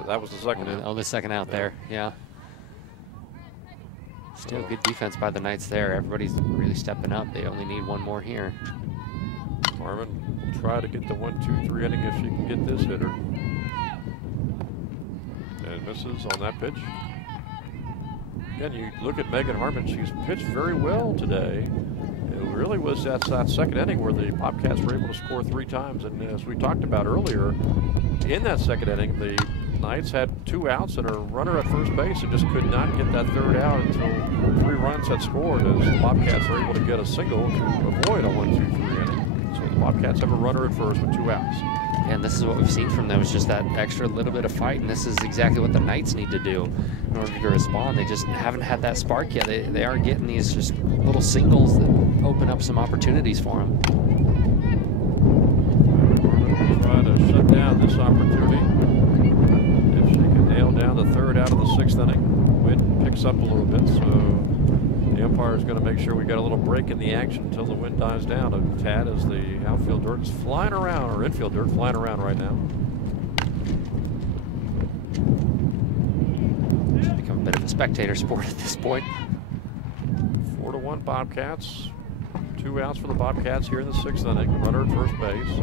That was the 2nd inning. Oh, the 2nd out there, yeah. Still good defense by the Knights there. Everybody's really stepping up. They only need 1 more here. Harmon will try to get the 1, 2, 3 inning if she can get this hitter. And misses on that pitch. Again, you look at Megan Harmon, she's pitched very well today. It really was that 2nd inning where the Bobcats were able to score 3 times. And as we talked about earlier, in that 2nd inning, the Knights had 2 outs and a runner at first base and just could not get that 3rd out until 3 runs had scored, as the Bobcats were able to get a single to avoid a 1, 2, 3 inning. So the Bobcats have a runner at first with 2 outs. And this is what we've seen from them, is just that extra little bit of fight, and this is exactly what the Knights need to do in order to respond. They just haven't had that spark yet. They aren't getting these just little singles that open up some opportunities for them. Harmon will try to shut down this opportunity. If she can nail down the 3rd out of the 6th inning. Wind picks up a little bit, so the umpire is going to make sure we got a little break in the action until the wind dies down a tad, as the outfield dirt is flying around, or infield dirt flying around right now. It's become a bit of a spectator sport at this point. 4-1 Bobcats. 2 outs for the Bobcats here in the 6th inning. Runner at first base.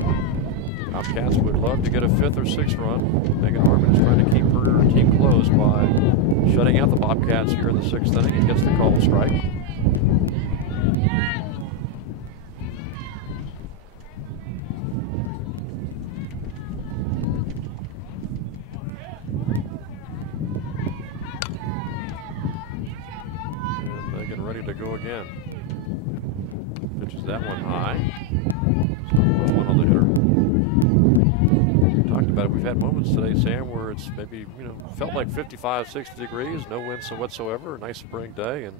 Bobcats would love to get a 5th or 6th run. Megan Harmon is trying to keep her team close by shutting out the Bobcats here in the 6th inning and gets the call strike. And Megan ready to go again. Pitches that one high. So 1 on the hitter. Talked about it. We've had moments today, Sam, where it's maybe, felt like 55, 60 degrees, no wind whatsoever, a nice spring day, and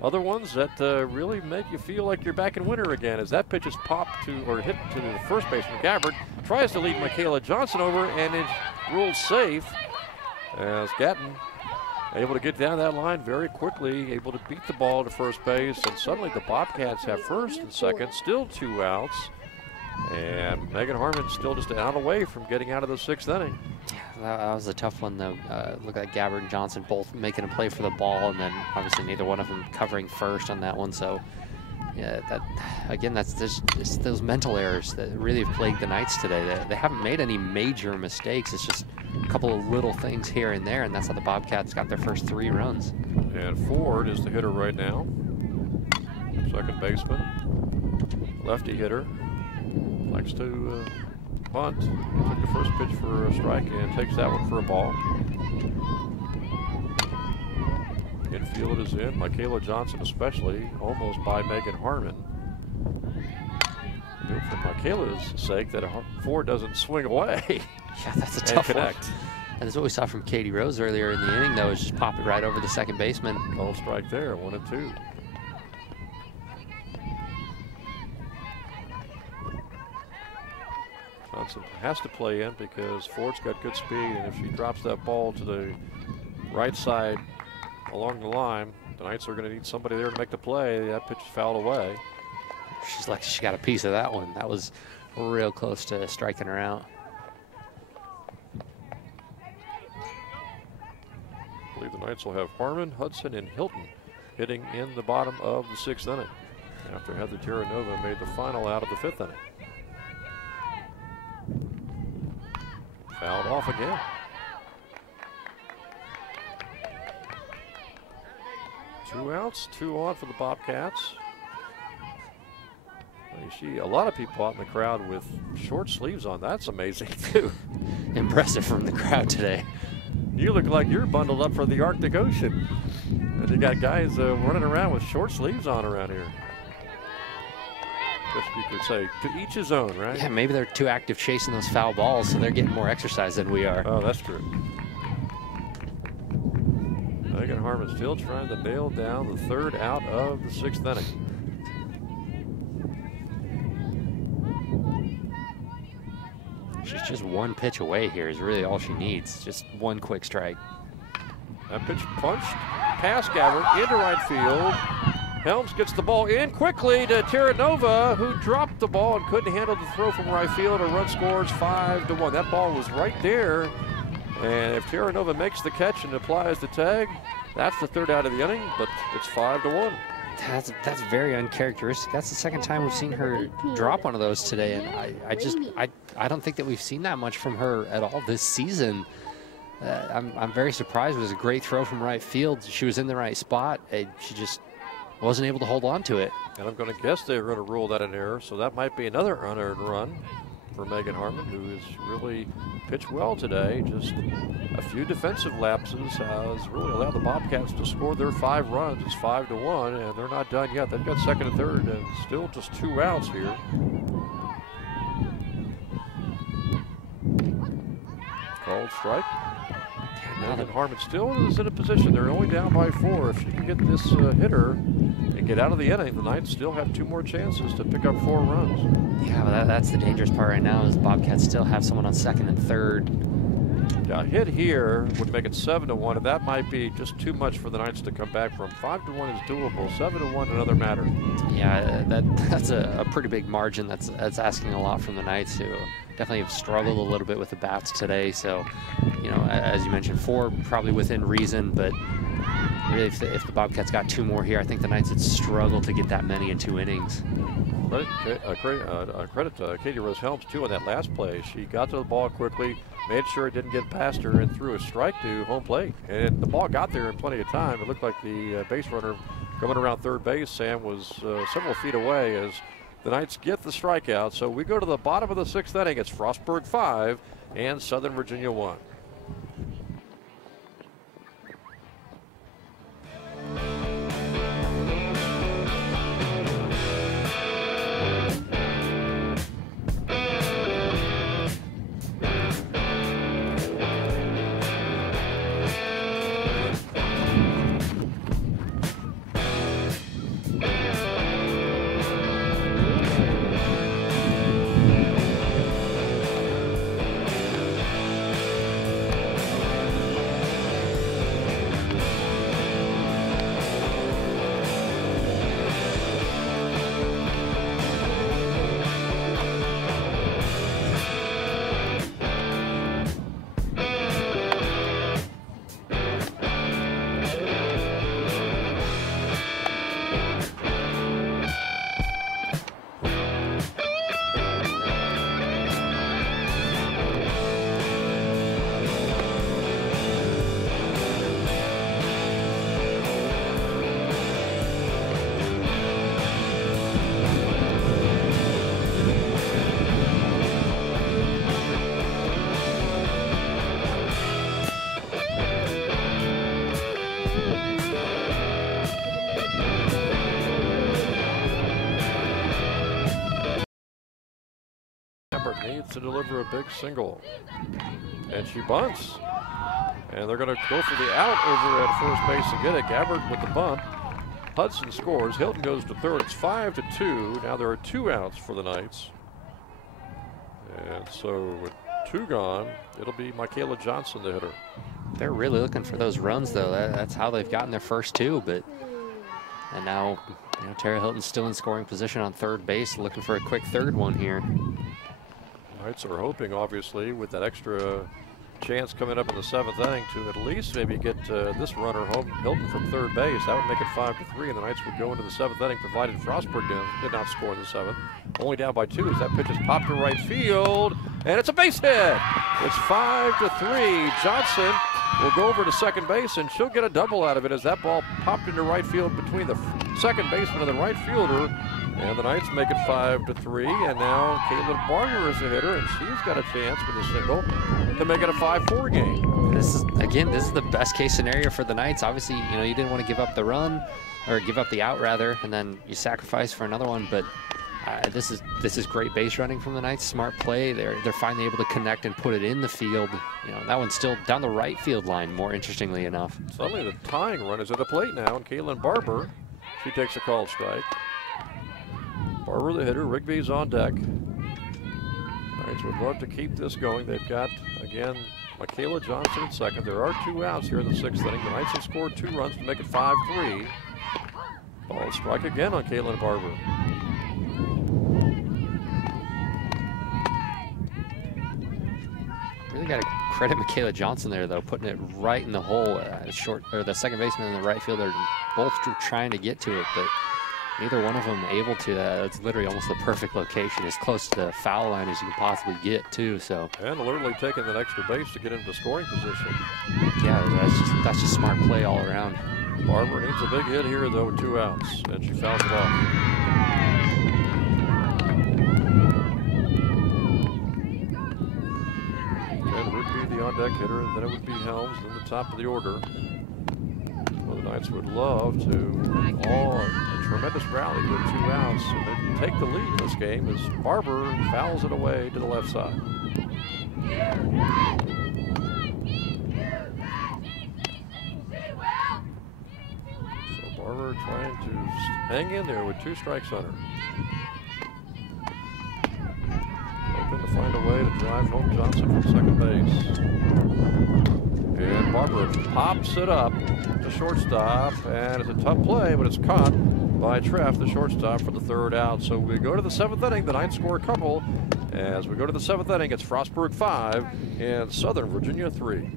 other ones that really make you feel like you're back in winter again. As that pitch is popped to, or hit to the first baseman, Gabbard tries to lead Michaela Johnson over, and it's ruled safe, as Gatton able to get down that line very quickly, able to beat the ball to first base, and suddenly the Bobcats have 1st and 2nd, still 2 outs. And Megan Harmon still just an out away from getting out of the 6th inning. Yeah, that was a tough one, though. Look like Gabbard and Johnson both making a play for the ball, and then obviously neither one of them covering first on that one. So Yeah, that's just those mental errors that really have plagued the Knights today. They haven't made any major mistakes. It's just a couple of little things here and there, and that's how the Bobcats got their first 3 runs. And Ford is the hitter right now. Second baseman. Lefty hitter. Likes to bunt. He took the first pitch for a strike and takes that one for a ball. Infield is in. Michaela Johnson especially, almost by Megan Harmon. Good for Michaela's sake that Ford doesn't swing away. Yeah, that's a tough connect. one. And that's what we saw from Katie Rose earlier in the inning, though, is just pop it right over the second baseman. Called strike there, 1-2. Johnson has to play in because Ford's got good speed, and if she drops that ball to the right side along the line, the Knights are going to need somebody there to make the play. That pitch is fouled away. She's lucky she got a piece of that one. That was real close to striking her out. I believe the Knights will have Harmon, Hudson, and Hilton hitting in the bottom of the 6th inning after Heather Terranova made the final out of the 5th inning. Fouled off again. Two outs, 2 on for the Bobcats. You see a lot of people out in the crowd with short sleeves on. That's amazing, too. Impressive from the crowd today. You look like you're bundled up for the Arctic Ocean. And you got guys running around with short sleeves on around here. Guess you could say, to each his own, right? Yeah, maybe they're too active chasing those foul balls, so they're getting more exercise than we are. Oh, that's true. Megan Harmon still trying to nail down the 3rd out of the 6th inning. She's just one pitch away here is really all she needs. Just one quick strike. That pitch punched past Gabbard into right field. Helms gets the ball in quickly to Terranova, who dropped the ball and couldn't handle the throw from right field. A run scores 5-1. That ball was right there. And if Terranova makes the catch and applies the tag, that's the 3rd out of the inning, but it's 5-1. That's very uncharacteristic. That's the second time we've seen her drop one of those today, and I don't think that we've seen that much from her at all this season. I'm very surprised. It was a great throw from right field. She was in the right spot. She just wasn't able to hold on to it. And I'm going to guess they're going to rule that an error, so that might be another unearned run for Megan Harmon, who has really pitched well today. Just a few defensive lapses has really allowed the Bobcats to score their 5 runs. It's 5-1, and they're not done yet. They've got 2nd and 3rd, and still just 2 outs here. Called strike. Megan Harmon still is in a position. They're only down by 4. If she can get this hitter and get out of the inning, the Knights still have 2 more chances to pick up 4 runs. Yeah, well, that's the dangerous part right now is the Bobcats still have someone on 2nd and 3rd. Yeah, a hit here would make it 7-1, and that might be just too much for the Knights to come back from. 5-1 is doable. 7-1, another matter. Yeah, that's a pretty big margin. That's asking a lot from the Knights, who definitely have struggled a little bit with the bats today. So, you know, as you mentioned, 4 probably within reason, but really, if the Bobcats got 2 more here, I think the Knights would struggle to get that many in 2 innings. Credit to Katie Rose Helms, too, on that last play. She got to the ball quickly, made sure it didn't get past her, and threw a strike to home plate. And the ball got there in plenty of time. It looked like the base runner coming around 3rd base, Sam, was several feet away as the Knights get the strikeout. So we go to the bottom of the 6th inning. It's Frostburg 5 and Southern Virginia 1. to deliver a big single. And she bunts. And they're going to go for the out over at first base and get it. Gabbard with the bunt. Hudson scores. Hilton goes to third. It's 5-2. Now there are 2 outs for the Knights. And so with 2 gone, it'll be Michaela Johnson, the hitter. They're really looking for those runs, though. That's how they've gotten their first 2. And now, Tara Hilton's still in scoring position on third base, looking for a quick third one here. Knights are hoping, obviously, with that extra chance coming up in the 7th inning to at least maybe get this runner home, Hilton, from third base. That would make it 5-3, and the Knights would go into the 7th inning, provided Frostburg did not score in the 7th. Only down by 2 as that pitch is popped to right field, and it's a base hit. It's 5-3. Johnson will go over to second base, and she'll get a double out of it as that ball popped into right field between the second baseman and the right fielder. And the Knights make it 5-3, and now Caitlin Barber is the hitter, and she's got a chance with a single to make it a 5-4 game. This is the best case scenario for the Knights. Obviously, you didn't want to give up the run, or give up the out rather, and then you sacrifice for another one. But this is great base running from the Knights. Smart play. They're finally able to connect and put it in the field. That one's still down the right field line. More interestingly enough, suddenly the tying run is at the plate now, and Caitlin Barber, she takes a called strike. Barber the hitter, Rigby's on deck. Knights would love to keep this going. They've got, again, Michaela Johnson at second. There are 2 outs here in the 6th inning. The Knights have scored 2 runs to make it 5-3. Ball strike again on Caitlin Barber. Really got to credit Michaela Johnson there, though, putting it right in the hole. The second baseman and the right fielder both trying to get to it, but neither one of them able to. It's literally almost the perfect location, as close to the foul line as you can possibly get, too. So. And literally taking that extra base to get into scoring position. Yeah, that's just smart play all around. Barber needs a big hit here, though, with 2 outs, and she fouls it off. And Rigby, the on-deck hitter, and then it would be Helms in the top of the order. Well, the Knights would love to a tremendous rally with 2 outs, so they take the lead in this game as Barber fouls it away to the left side. So Barber trying to hang in there with 2 strikes on her. Hoping to find a way to drive home Johnson from second base. And Barber pops it up to shortstop, and it's a tough play, but it's caught by Treff, the shortstop, for the 3rd out. So we go to the 7th inning. The Knights score a couple. As we go to the 7th inning, it's Frostburg 5 and Southern Virginia 3.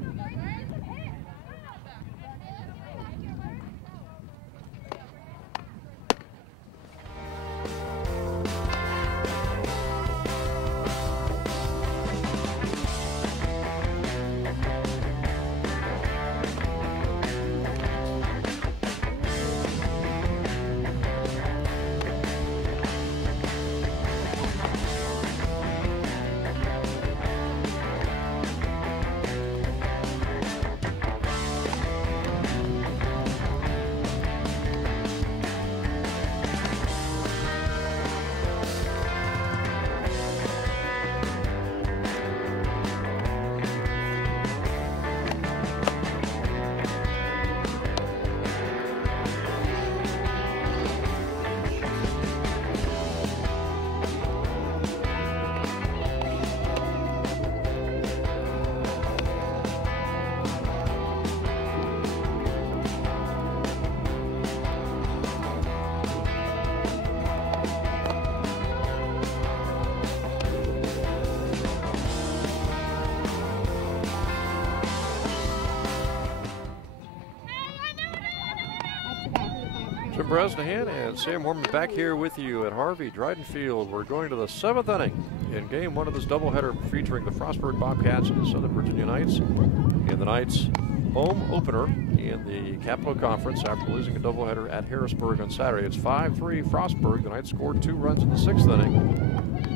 Jim Bresnahan and Sam Horman back here with you at Harvey Dryden Field. We're going to the 7th inning in game 1 of this doubleheader featuring the Frostburg Bobcats and the Southern Virginia Knights. And the Knights' home opener in the Capital Conference after losing a doubleheader at Harrisburg on Saturday. It's 5-3 Frostburg. The Knights scored 2 runs in the 6th inning.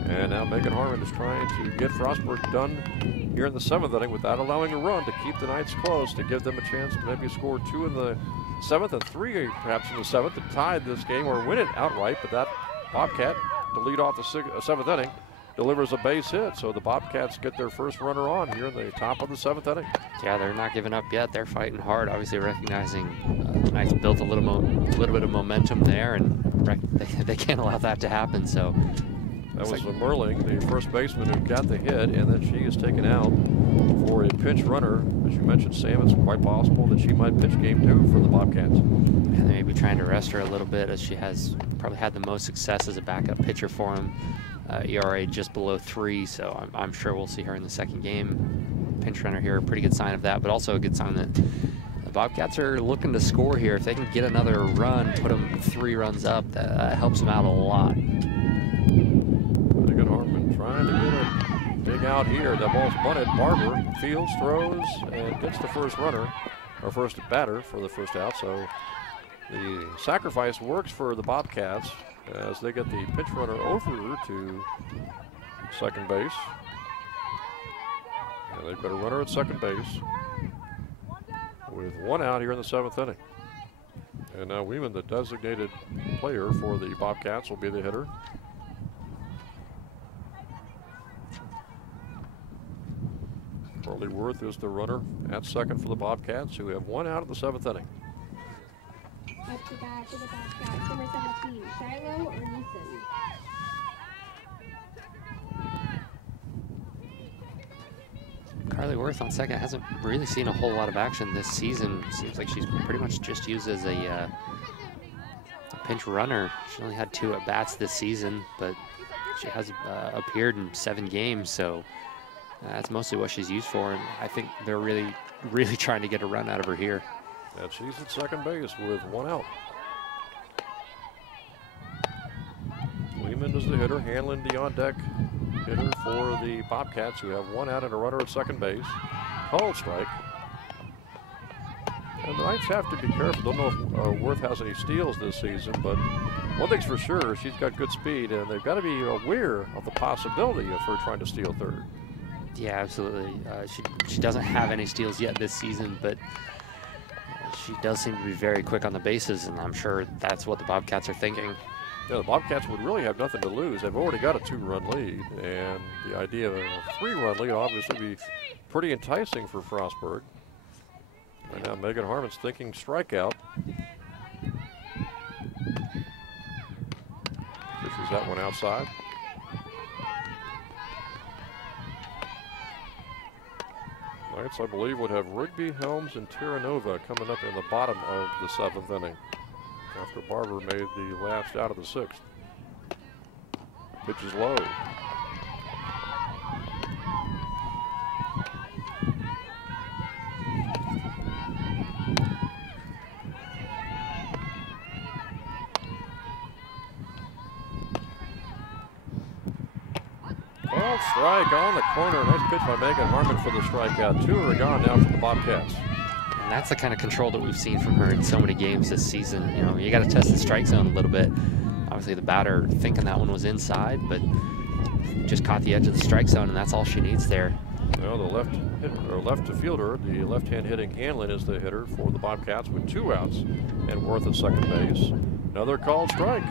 And now Megan Harmon is trying to get Frostburg done here in the 7th inning without allowing a run to keep the Knights close, to give them a chance to maybe score 2 in the 7th and 3 perhaps in the 7th to tie this game or win it outright. But that Bobcat to lead off the 7th inning delivers a base hit. So the Bobcats get their first runner on here in the top of the 7th inning. Yeah, they're not giving up yet. They're fighting hard, obviously recognizing the Knights built a little bit of momentum there, and they can't allow that to happen. So that was Merling, the first baseman, who got the hit, and then she is taken out for a pinch runner. As you mentioned, Sam, it's quite possible that she might pitch game 2 for the Bobcats. And they may be trying to rest her a little bit, as she has probably had the most success as a backup pitcher for him. ERA just below 3, so I'm sure we'll see her in the second game. Pinch runner here, a pretty good sign of that, but also a good sign that the Bobcats are looking to score here. If they can get another run, put them 3 runs up, that helps them out a lot. Megan Harmon trying to get a dig out here. The ball's bunted. Barber fields, throws, and gets the first runner, or first batter for the first out. So the sacrifice works for the Bobcats as they get the pinch runner over to second base. And they've got a runner at second base with 1 out here in the 7th inning. And now Weeman, the designated player for the Bobcats, will be the hitter. Carly Worth is the runner at second for the Bobcats, who have 1 out of the 7th inning. Up to bat for the Bobcats, number 17, Shiloh or Neeson. Carly Worth on second hasn't really seen a whole lot of action this season. Seems like she's pretty much just used as a pinch runner. She only had 2 at-bats this season, but she has appeared in 7 games, so that's mostly what she's used for, and I think they're really trying to get a run out of her here. And she's at second base with 1 out. Lehman is the hitter. Hanlon, the on-deck hitter for the Bobcats, who have 1 out and a runner at second base. Called strike. And the Knights have to be careful. Don't know if Worth has any steals this season, but one thing's for sure, she's got good speed, and they've got to be aware of the possibility of her trying to steal third. Yeah, absolutely. She doesn't have any steals yet this season, but she does seem to be very quick on the bases, and I'm sure that's what the Bobcats are thinking. Yeah, the Bobcats would really have nothing to lose. They've already got a 2-run lead, and the idea of a 3-run lead obviously be pretty enticing for Frostburg. Right now, Megan Harmon's thinking strikeout. Fishes that one outside. Knights, I believe, would have Rigby, Helms, and Terranova coming up in the bottom of the 7th inning after Barber made the last out of the 6th. Pitch is low. Called strike on the corner. Nice pitch by Megan Harmon for the strikeout. 2 are gone now for the Bobcats. And that's the kind of control that we've seen from her in so many games this season. You know, you got to test the strike zone a little bit. Obviously, the batter thinking that one was inside, but just caught the edge of the strike zone, and that's all she needs there. Well, the left fielder, the left-hand hitting Hanlon, is the hitter for the Bobcats with 2 outs and Worth at second base. Another called strike.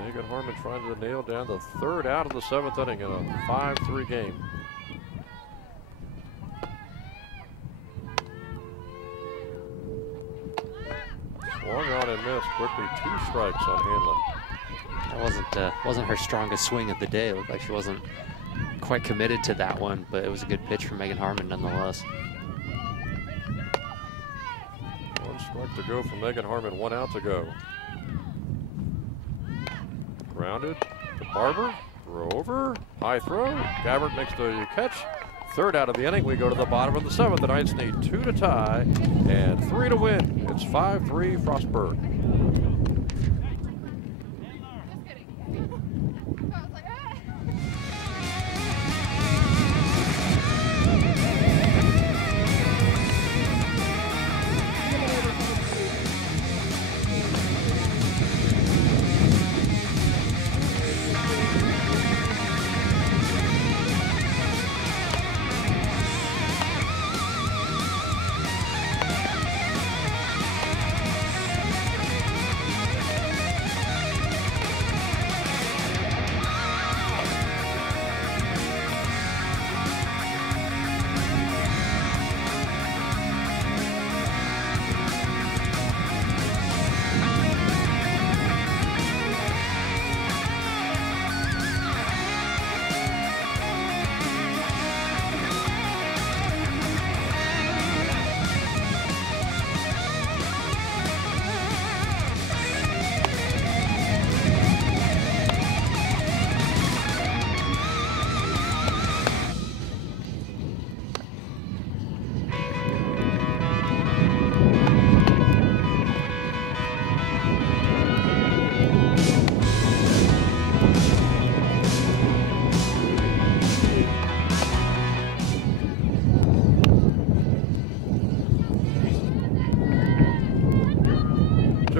Megan Harmon trying to nail down the 3rd out of the 7th inning in a 5-3 game. Swung on and missed. Quickly 2 strikes on Hanlon. That wasn't her strongest swing of the day. It looked like she wasn't quite committed to that one, but it was a good pitch from Megan Harmon nonetheless. 1 strike to go for Megan Harmon. 1 out to go. Grounded to Barber. Throw over. High throw. Gabbert makes the catch. 3rd out of the inning. We go to the bottom of the 7th. The Knights need 2 to tie and 3 to win. It's 5-3 Frostburg.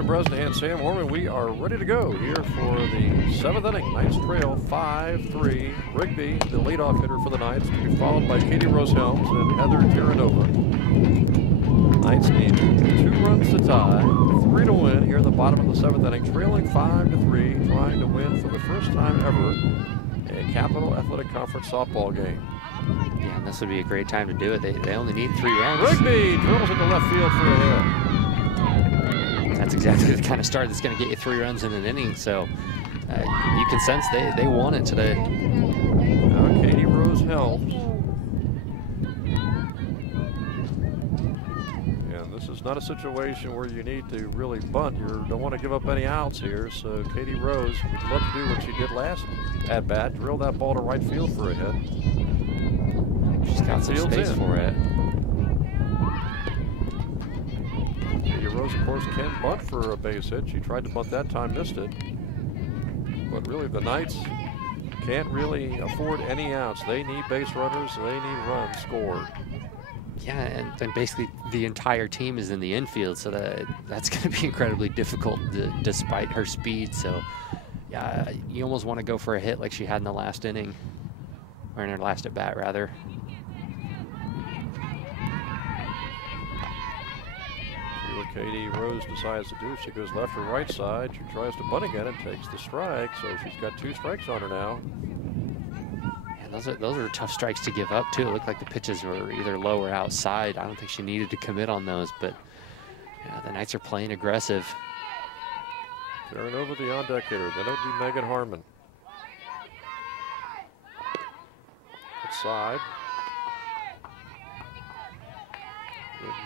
Jim Bresnahan, Sam Horman. We are ready to go here for the 7th inning. Knights trail 5-3. Rigby, the leadoff hitter for the Knights, to be followed by Katie Rose Helms and Heather Terranova. Knights need 2 runs to tie, 3 to win here in the bottom of the 7th inning, trailing 5-3, trying to win for the first time ever a Capital Athletic Conference softball game. Yeah, and this would be a great time to do it. They only need 3 runs. Rigby drills into left field for a hit. That's exactly the kind of start that's going to get you 3 runs in an inning. So you can sense they want it today. Now Katie Rose Helms. And this is not a situation where you need to really bunt. You don't want to give up any outs here. So Katie Rose would love to do what she did last at bat, drill that ball to right field for a hit. She's got some space for it. Katie Rose, of course, can bunt for a base hit. She tried to bunt that time, missed it. But really, the Knights can't really afford any outs. They need base runners. They need runs scored. Yeah, and basically the entire team is in the infield, so that's going to be incredibly difficult despite her speed. So, yeah, you almost want to go for a hit like she had in the last inning, or in her last at bat, rather. See what Katie Rose decides to do. She goes left or right side. She tries to bunt again and takes the strike. So she's got 2 strikes on her now. Those are tough strikes to give up, too. It looked like the pitches were either low or outside. I don't think she needed to commit on those, but yeah, the Knights are playing aggressive. Terranova, the on-deck hitter. Then it would be Megan Harmon. Outside.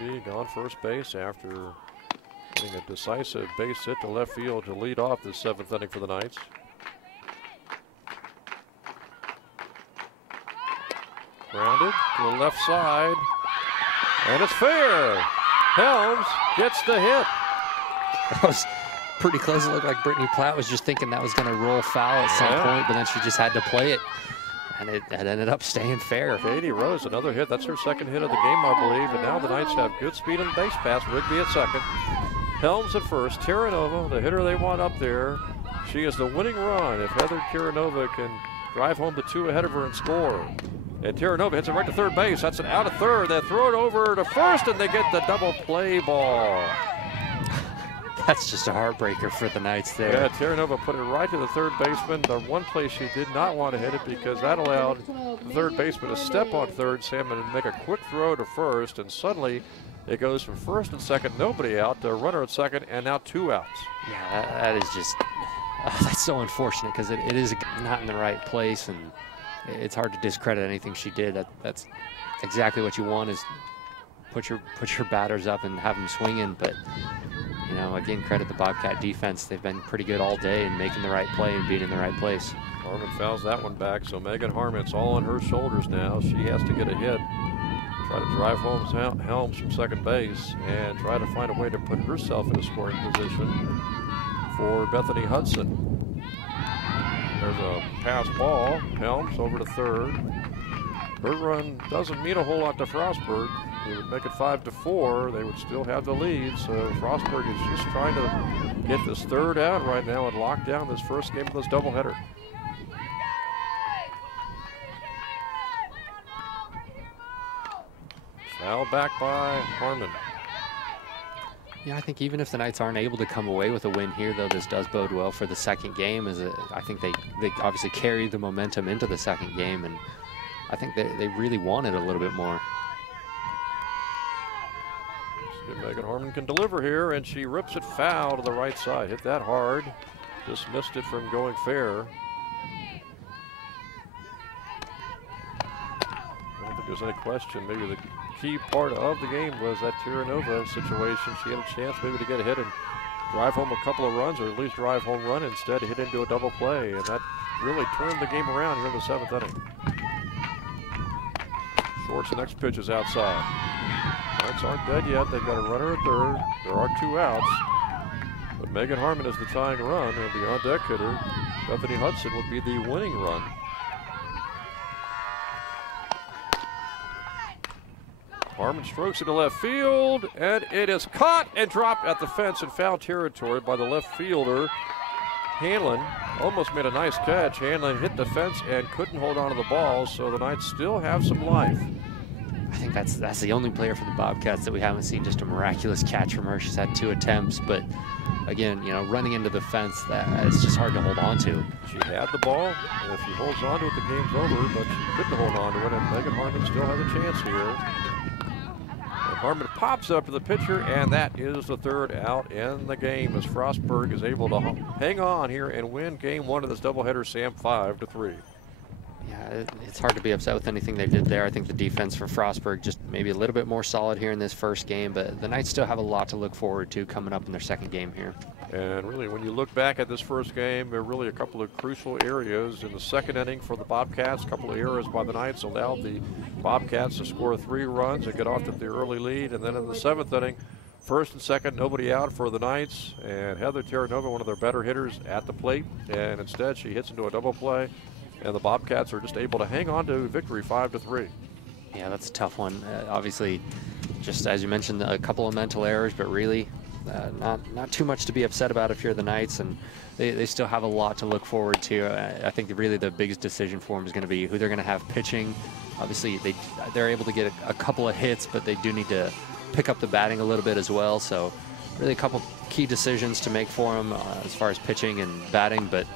Would be gone first base after getting a decisive base hit to left field to lead off the 7th inning for the Knights. Grounded to the left side, and it's fair. Helms gets the hit. That was pretty close. It looked like Brittany Platt was just thinking that was going to roll foul at some point, but then she just had to play it, and it ended up staying fair. Katie Rose, another hit. That's her 2nd hit of the game, I believe, and now the Knights have good speed on the base pass. Rigby at 2nd. Helms at 1st. Terranova, the hitter they want up there. She is the winning run if Heather Terranova can drive home the 2 ahead of her and score. And Terranova hits it right to 3rd base. That's an out of 3rd. They throw it over to 1st, and they get the double play ball. That's just a heartbreaker for the Knights there. Yeah, Terranova put it right to the 3rd baseman. The one place she did not want to hit it because that allowed the 3rd baseman to step on 3rd, Sam, and make a quick throw to 1st, and suddenly it goes from 1st and 2nd, nobody out, to a runner at 2nd, and now 2 outs. Yeah, that is just, that's so unfortunate because it is not in the right place, and it's hard to discredit anything she did. That's exactly what you want, is put your batters up and have them swinging. But you know, again, credit the Bobcat defense. They've been pretty good all day in making the right play and being in the right place. Harmon fouls that one back, so Megan Harmon, it's all on her shoulders now. She has to get a hit, try to drive home Helms from 2nd base, and try to find a way to put herself in a scoring position for Bethany Hudson. There's a pass ball. Helms over to 3rd. Her run doesn't mean a whole lot to Frostburg. They would make it 5-4. They would still have the lead. So Frostburg is just trying to get this 3rd out right now and lock down this first game of this doubleheader. Foul back by Harmon. Yeah, I think even if the Knights aren't able to come away with a win here, though, this does bode well for the 2nd game. I think they obviously carry the momentum into the 2nd game, and I think they really want it a little bit more. Megan Harmon can deliver here, and she rips it foul to the right side. Hit that hard. Just missed it from going fair. I don't think there's any question. Maybe the key part of the game was that Terranova situation. She had a chance maybe to get a hit and drive home a couple of runs, or at least drive home run. Instead, hit into a double play, and that really turned the game around here in the 7th inning. Short's the next pitch is outside. Knights aren't dead yet. They've got a runner at 3rd. There are 2 outs. But Megan Harmon is the tying run, and the on-deck hitter, Bethany Hudson, would be the winning run. Harmon strokes into left field, and it is caught and dropped at the fence in foul territory by the left fielder. Hanlon almost made a nice catch. Hanlon hit the fence and couldn't hold on to the ball, so the Knights still have some life. I think that's the only player for the Bobcats that we haven't seen just a miraculous catch from her. She's had 2 attempts, but again, you know, running into the fence, it's just hard to hold on to. She had the ball, and if she holds on to it, the game's over, but she couldn't hold on to it, and Megan Harmon still has a chance here. And Harmon pops up to the pitcher, and that is the 3rd out in the game as Frostburg is able to hang on here and win game 1 of this doubleheader, Sam, 5-3. Yeah, it's hard to be upset with anything they did there. I think the defense for Frostburg just maybe a little bit more solid here in this first game, but the Knights still have a lot to look forward to coming up in their second game here. And really, when you look back at this first game, there are really a couple of crucial areas. In the second inning for the Bobcats, a couple of errors by the Knights allowed the Bobcats to score 3 runs and get off to the early lead. And then in the 7th inning, first and second, nobody out for the Knights. And Heather Terranova, one of their better hitters, at the plate. And instead, she hits into a double play. And the Bobcats are just able to hang on to victory 5-3. Yeah, that's a tough one. Obviously, just as you mentioned, a couple of mental errors, but really not too much to be upset about if you're the Knights, and they still have a lot to look forward to. I think really the biggest decision for them is going to be who they're going to have pitching. Obviously, they're able to get a couple of hits, but they do need to pick up the batting a little bit as well. So really a couple key decisions to make for them as far as pitching and batting, but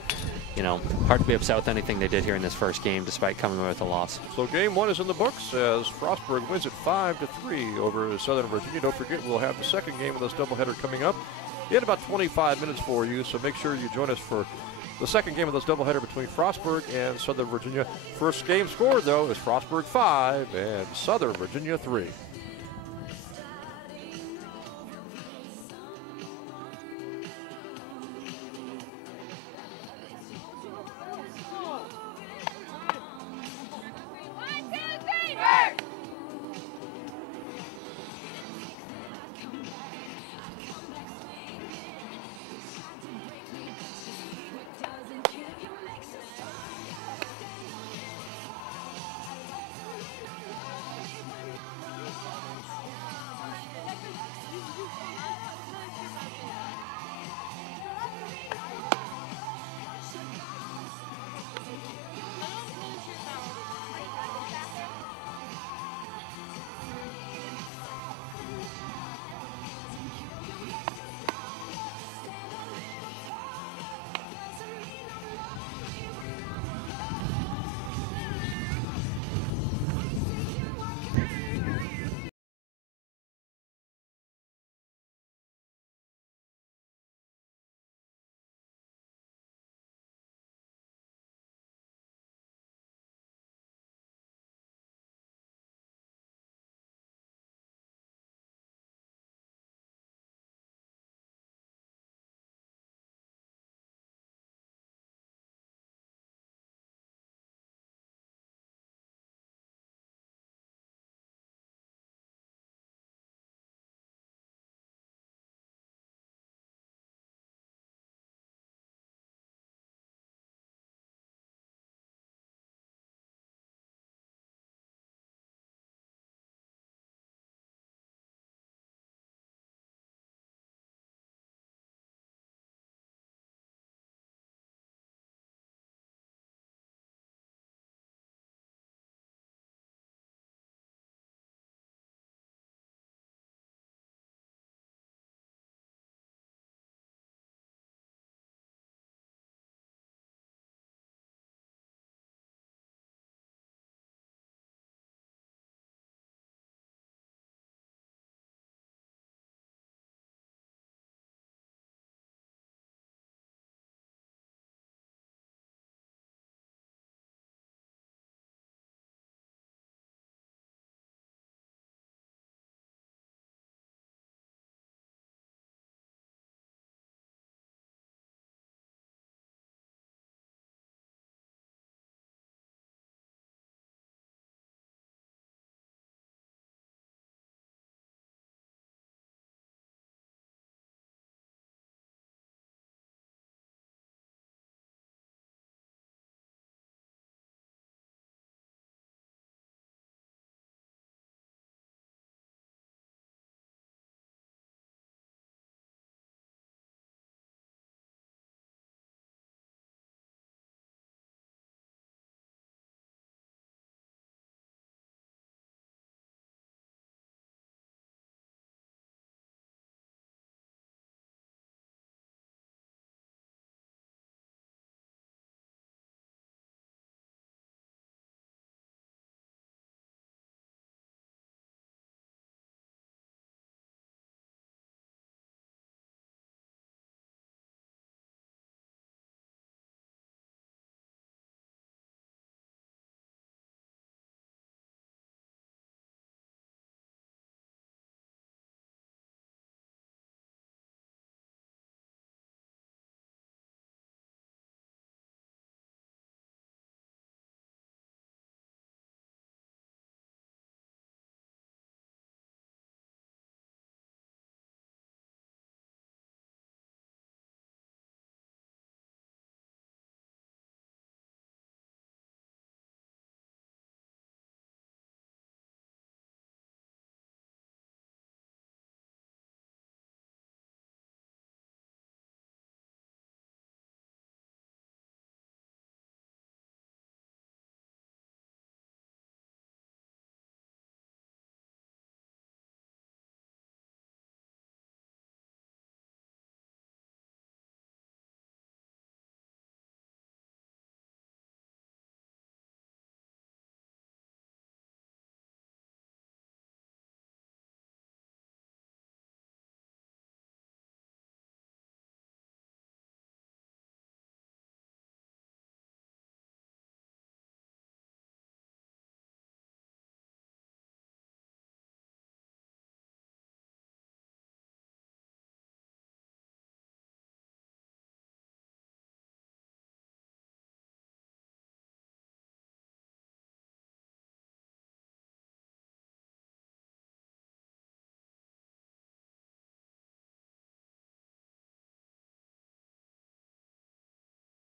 you know, hard to be upset with anything they did here in this first game, despite coming away with a loss. So game 1 is in the books as Frostburg wins it 5-3 over Southern Virginia. Don't forget, we'll have the second game of this doubleheader coming up in about 25 minutes for you. So make sure you join us for the second game of this doubleheader between Frostburg and Southern Virginia. First game scored, though, is Frostburg 5 and Southern Virginia 3.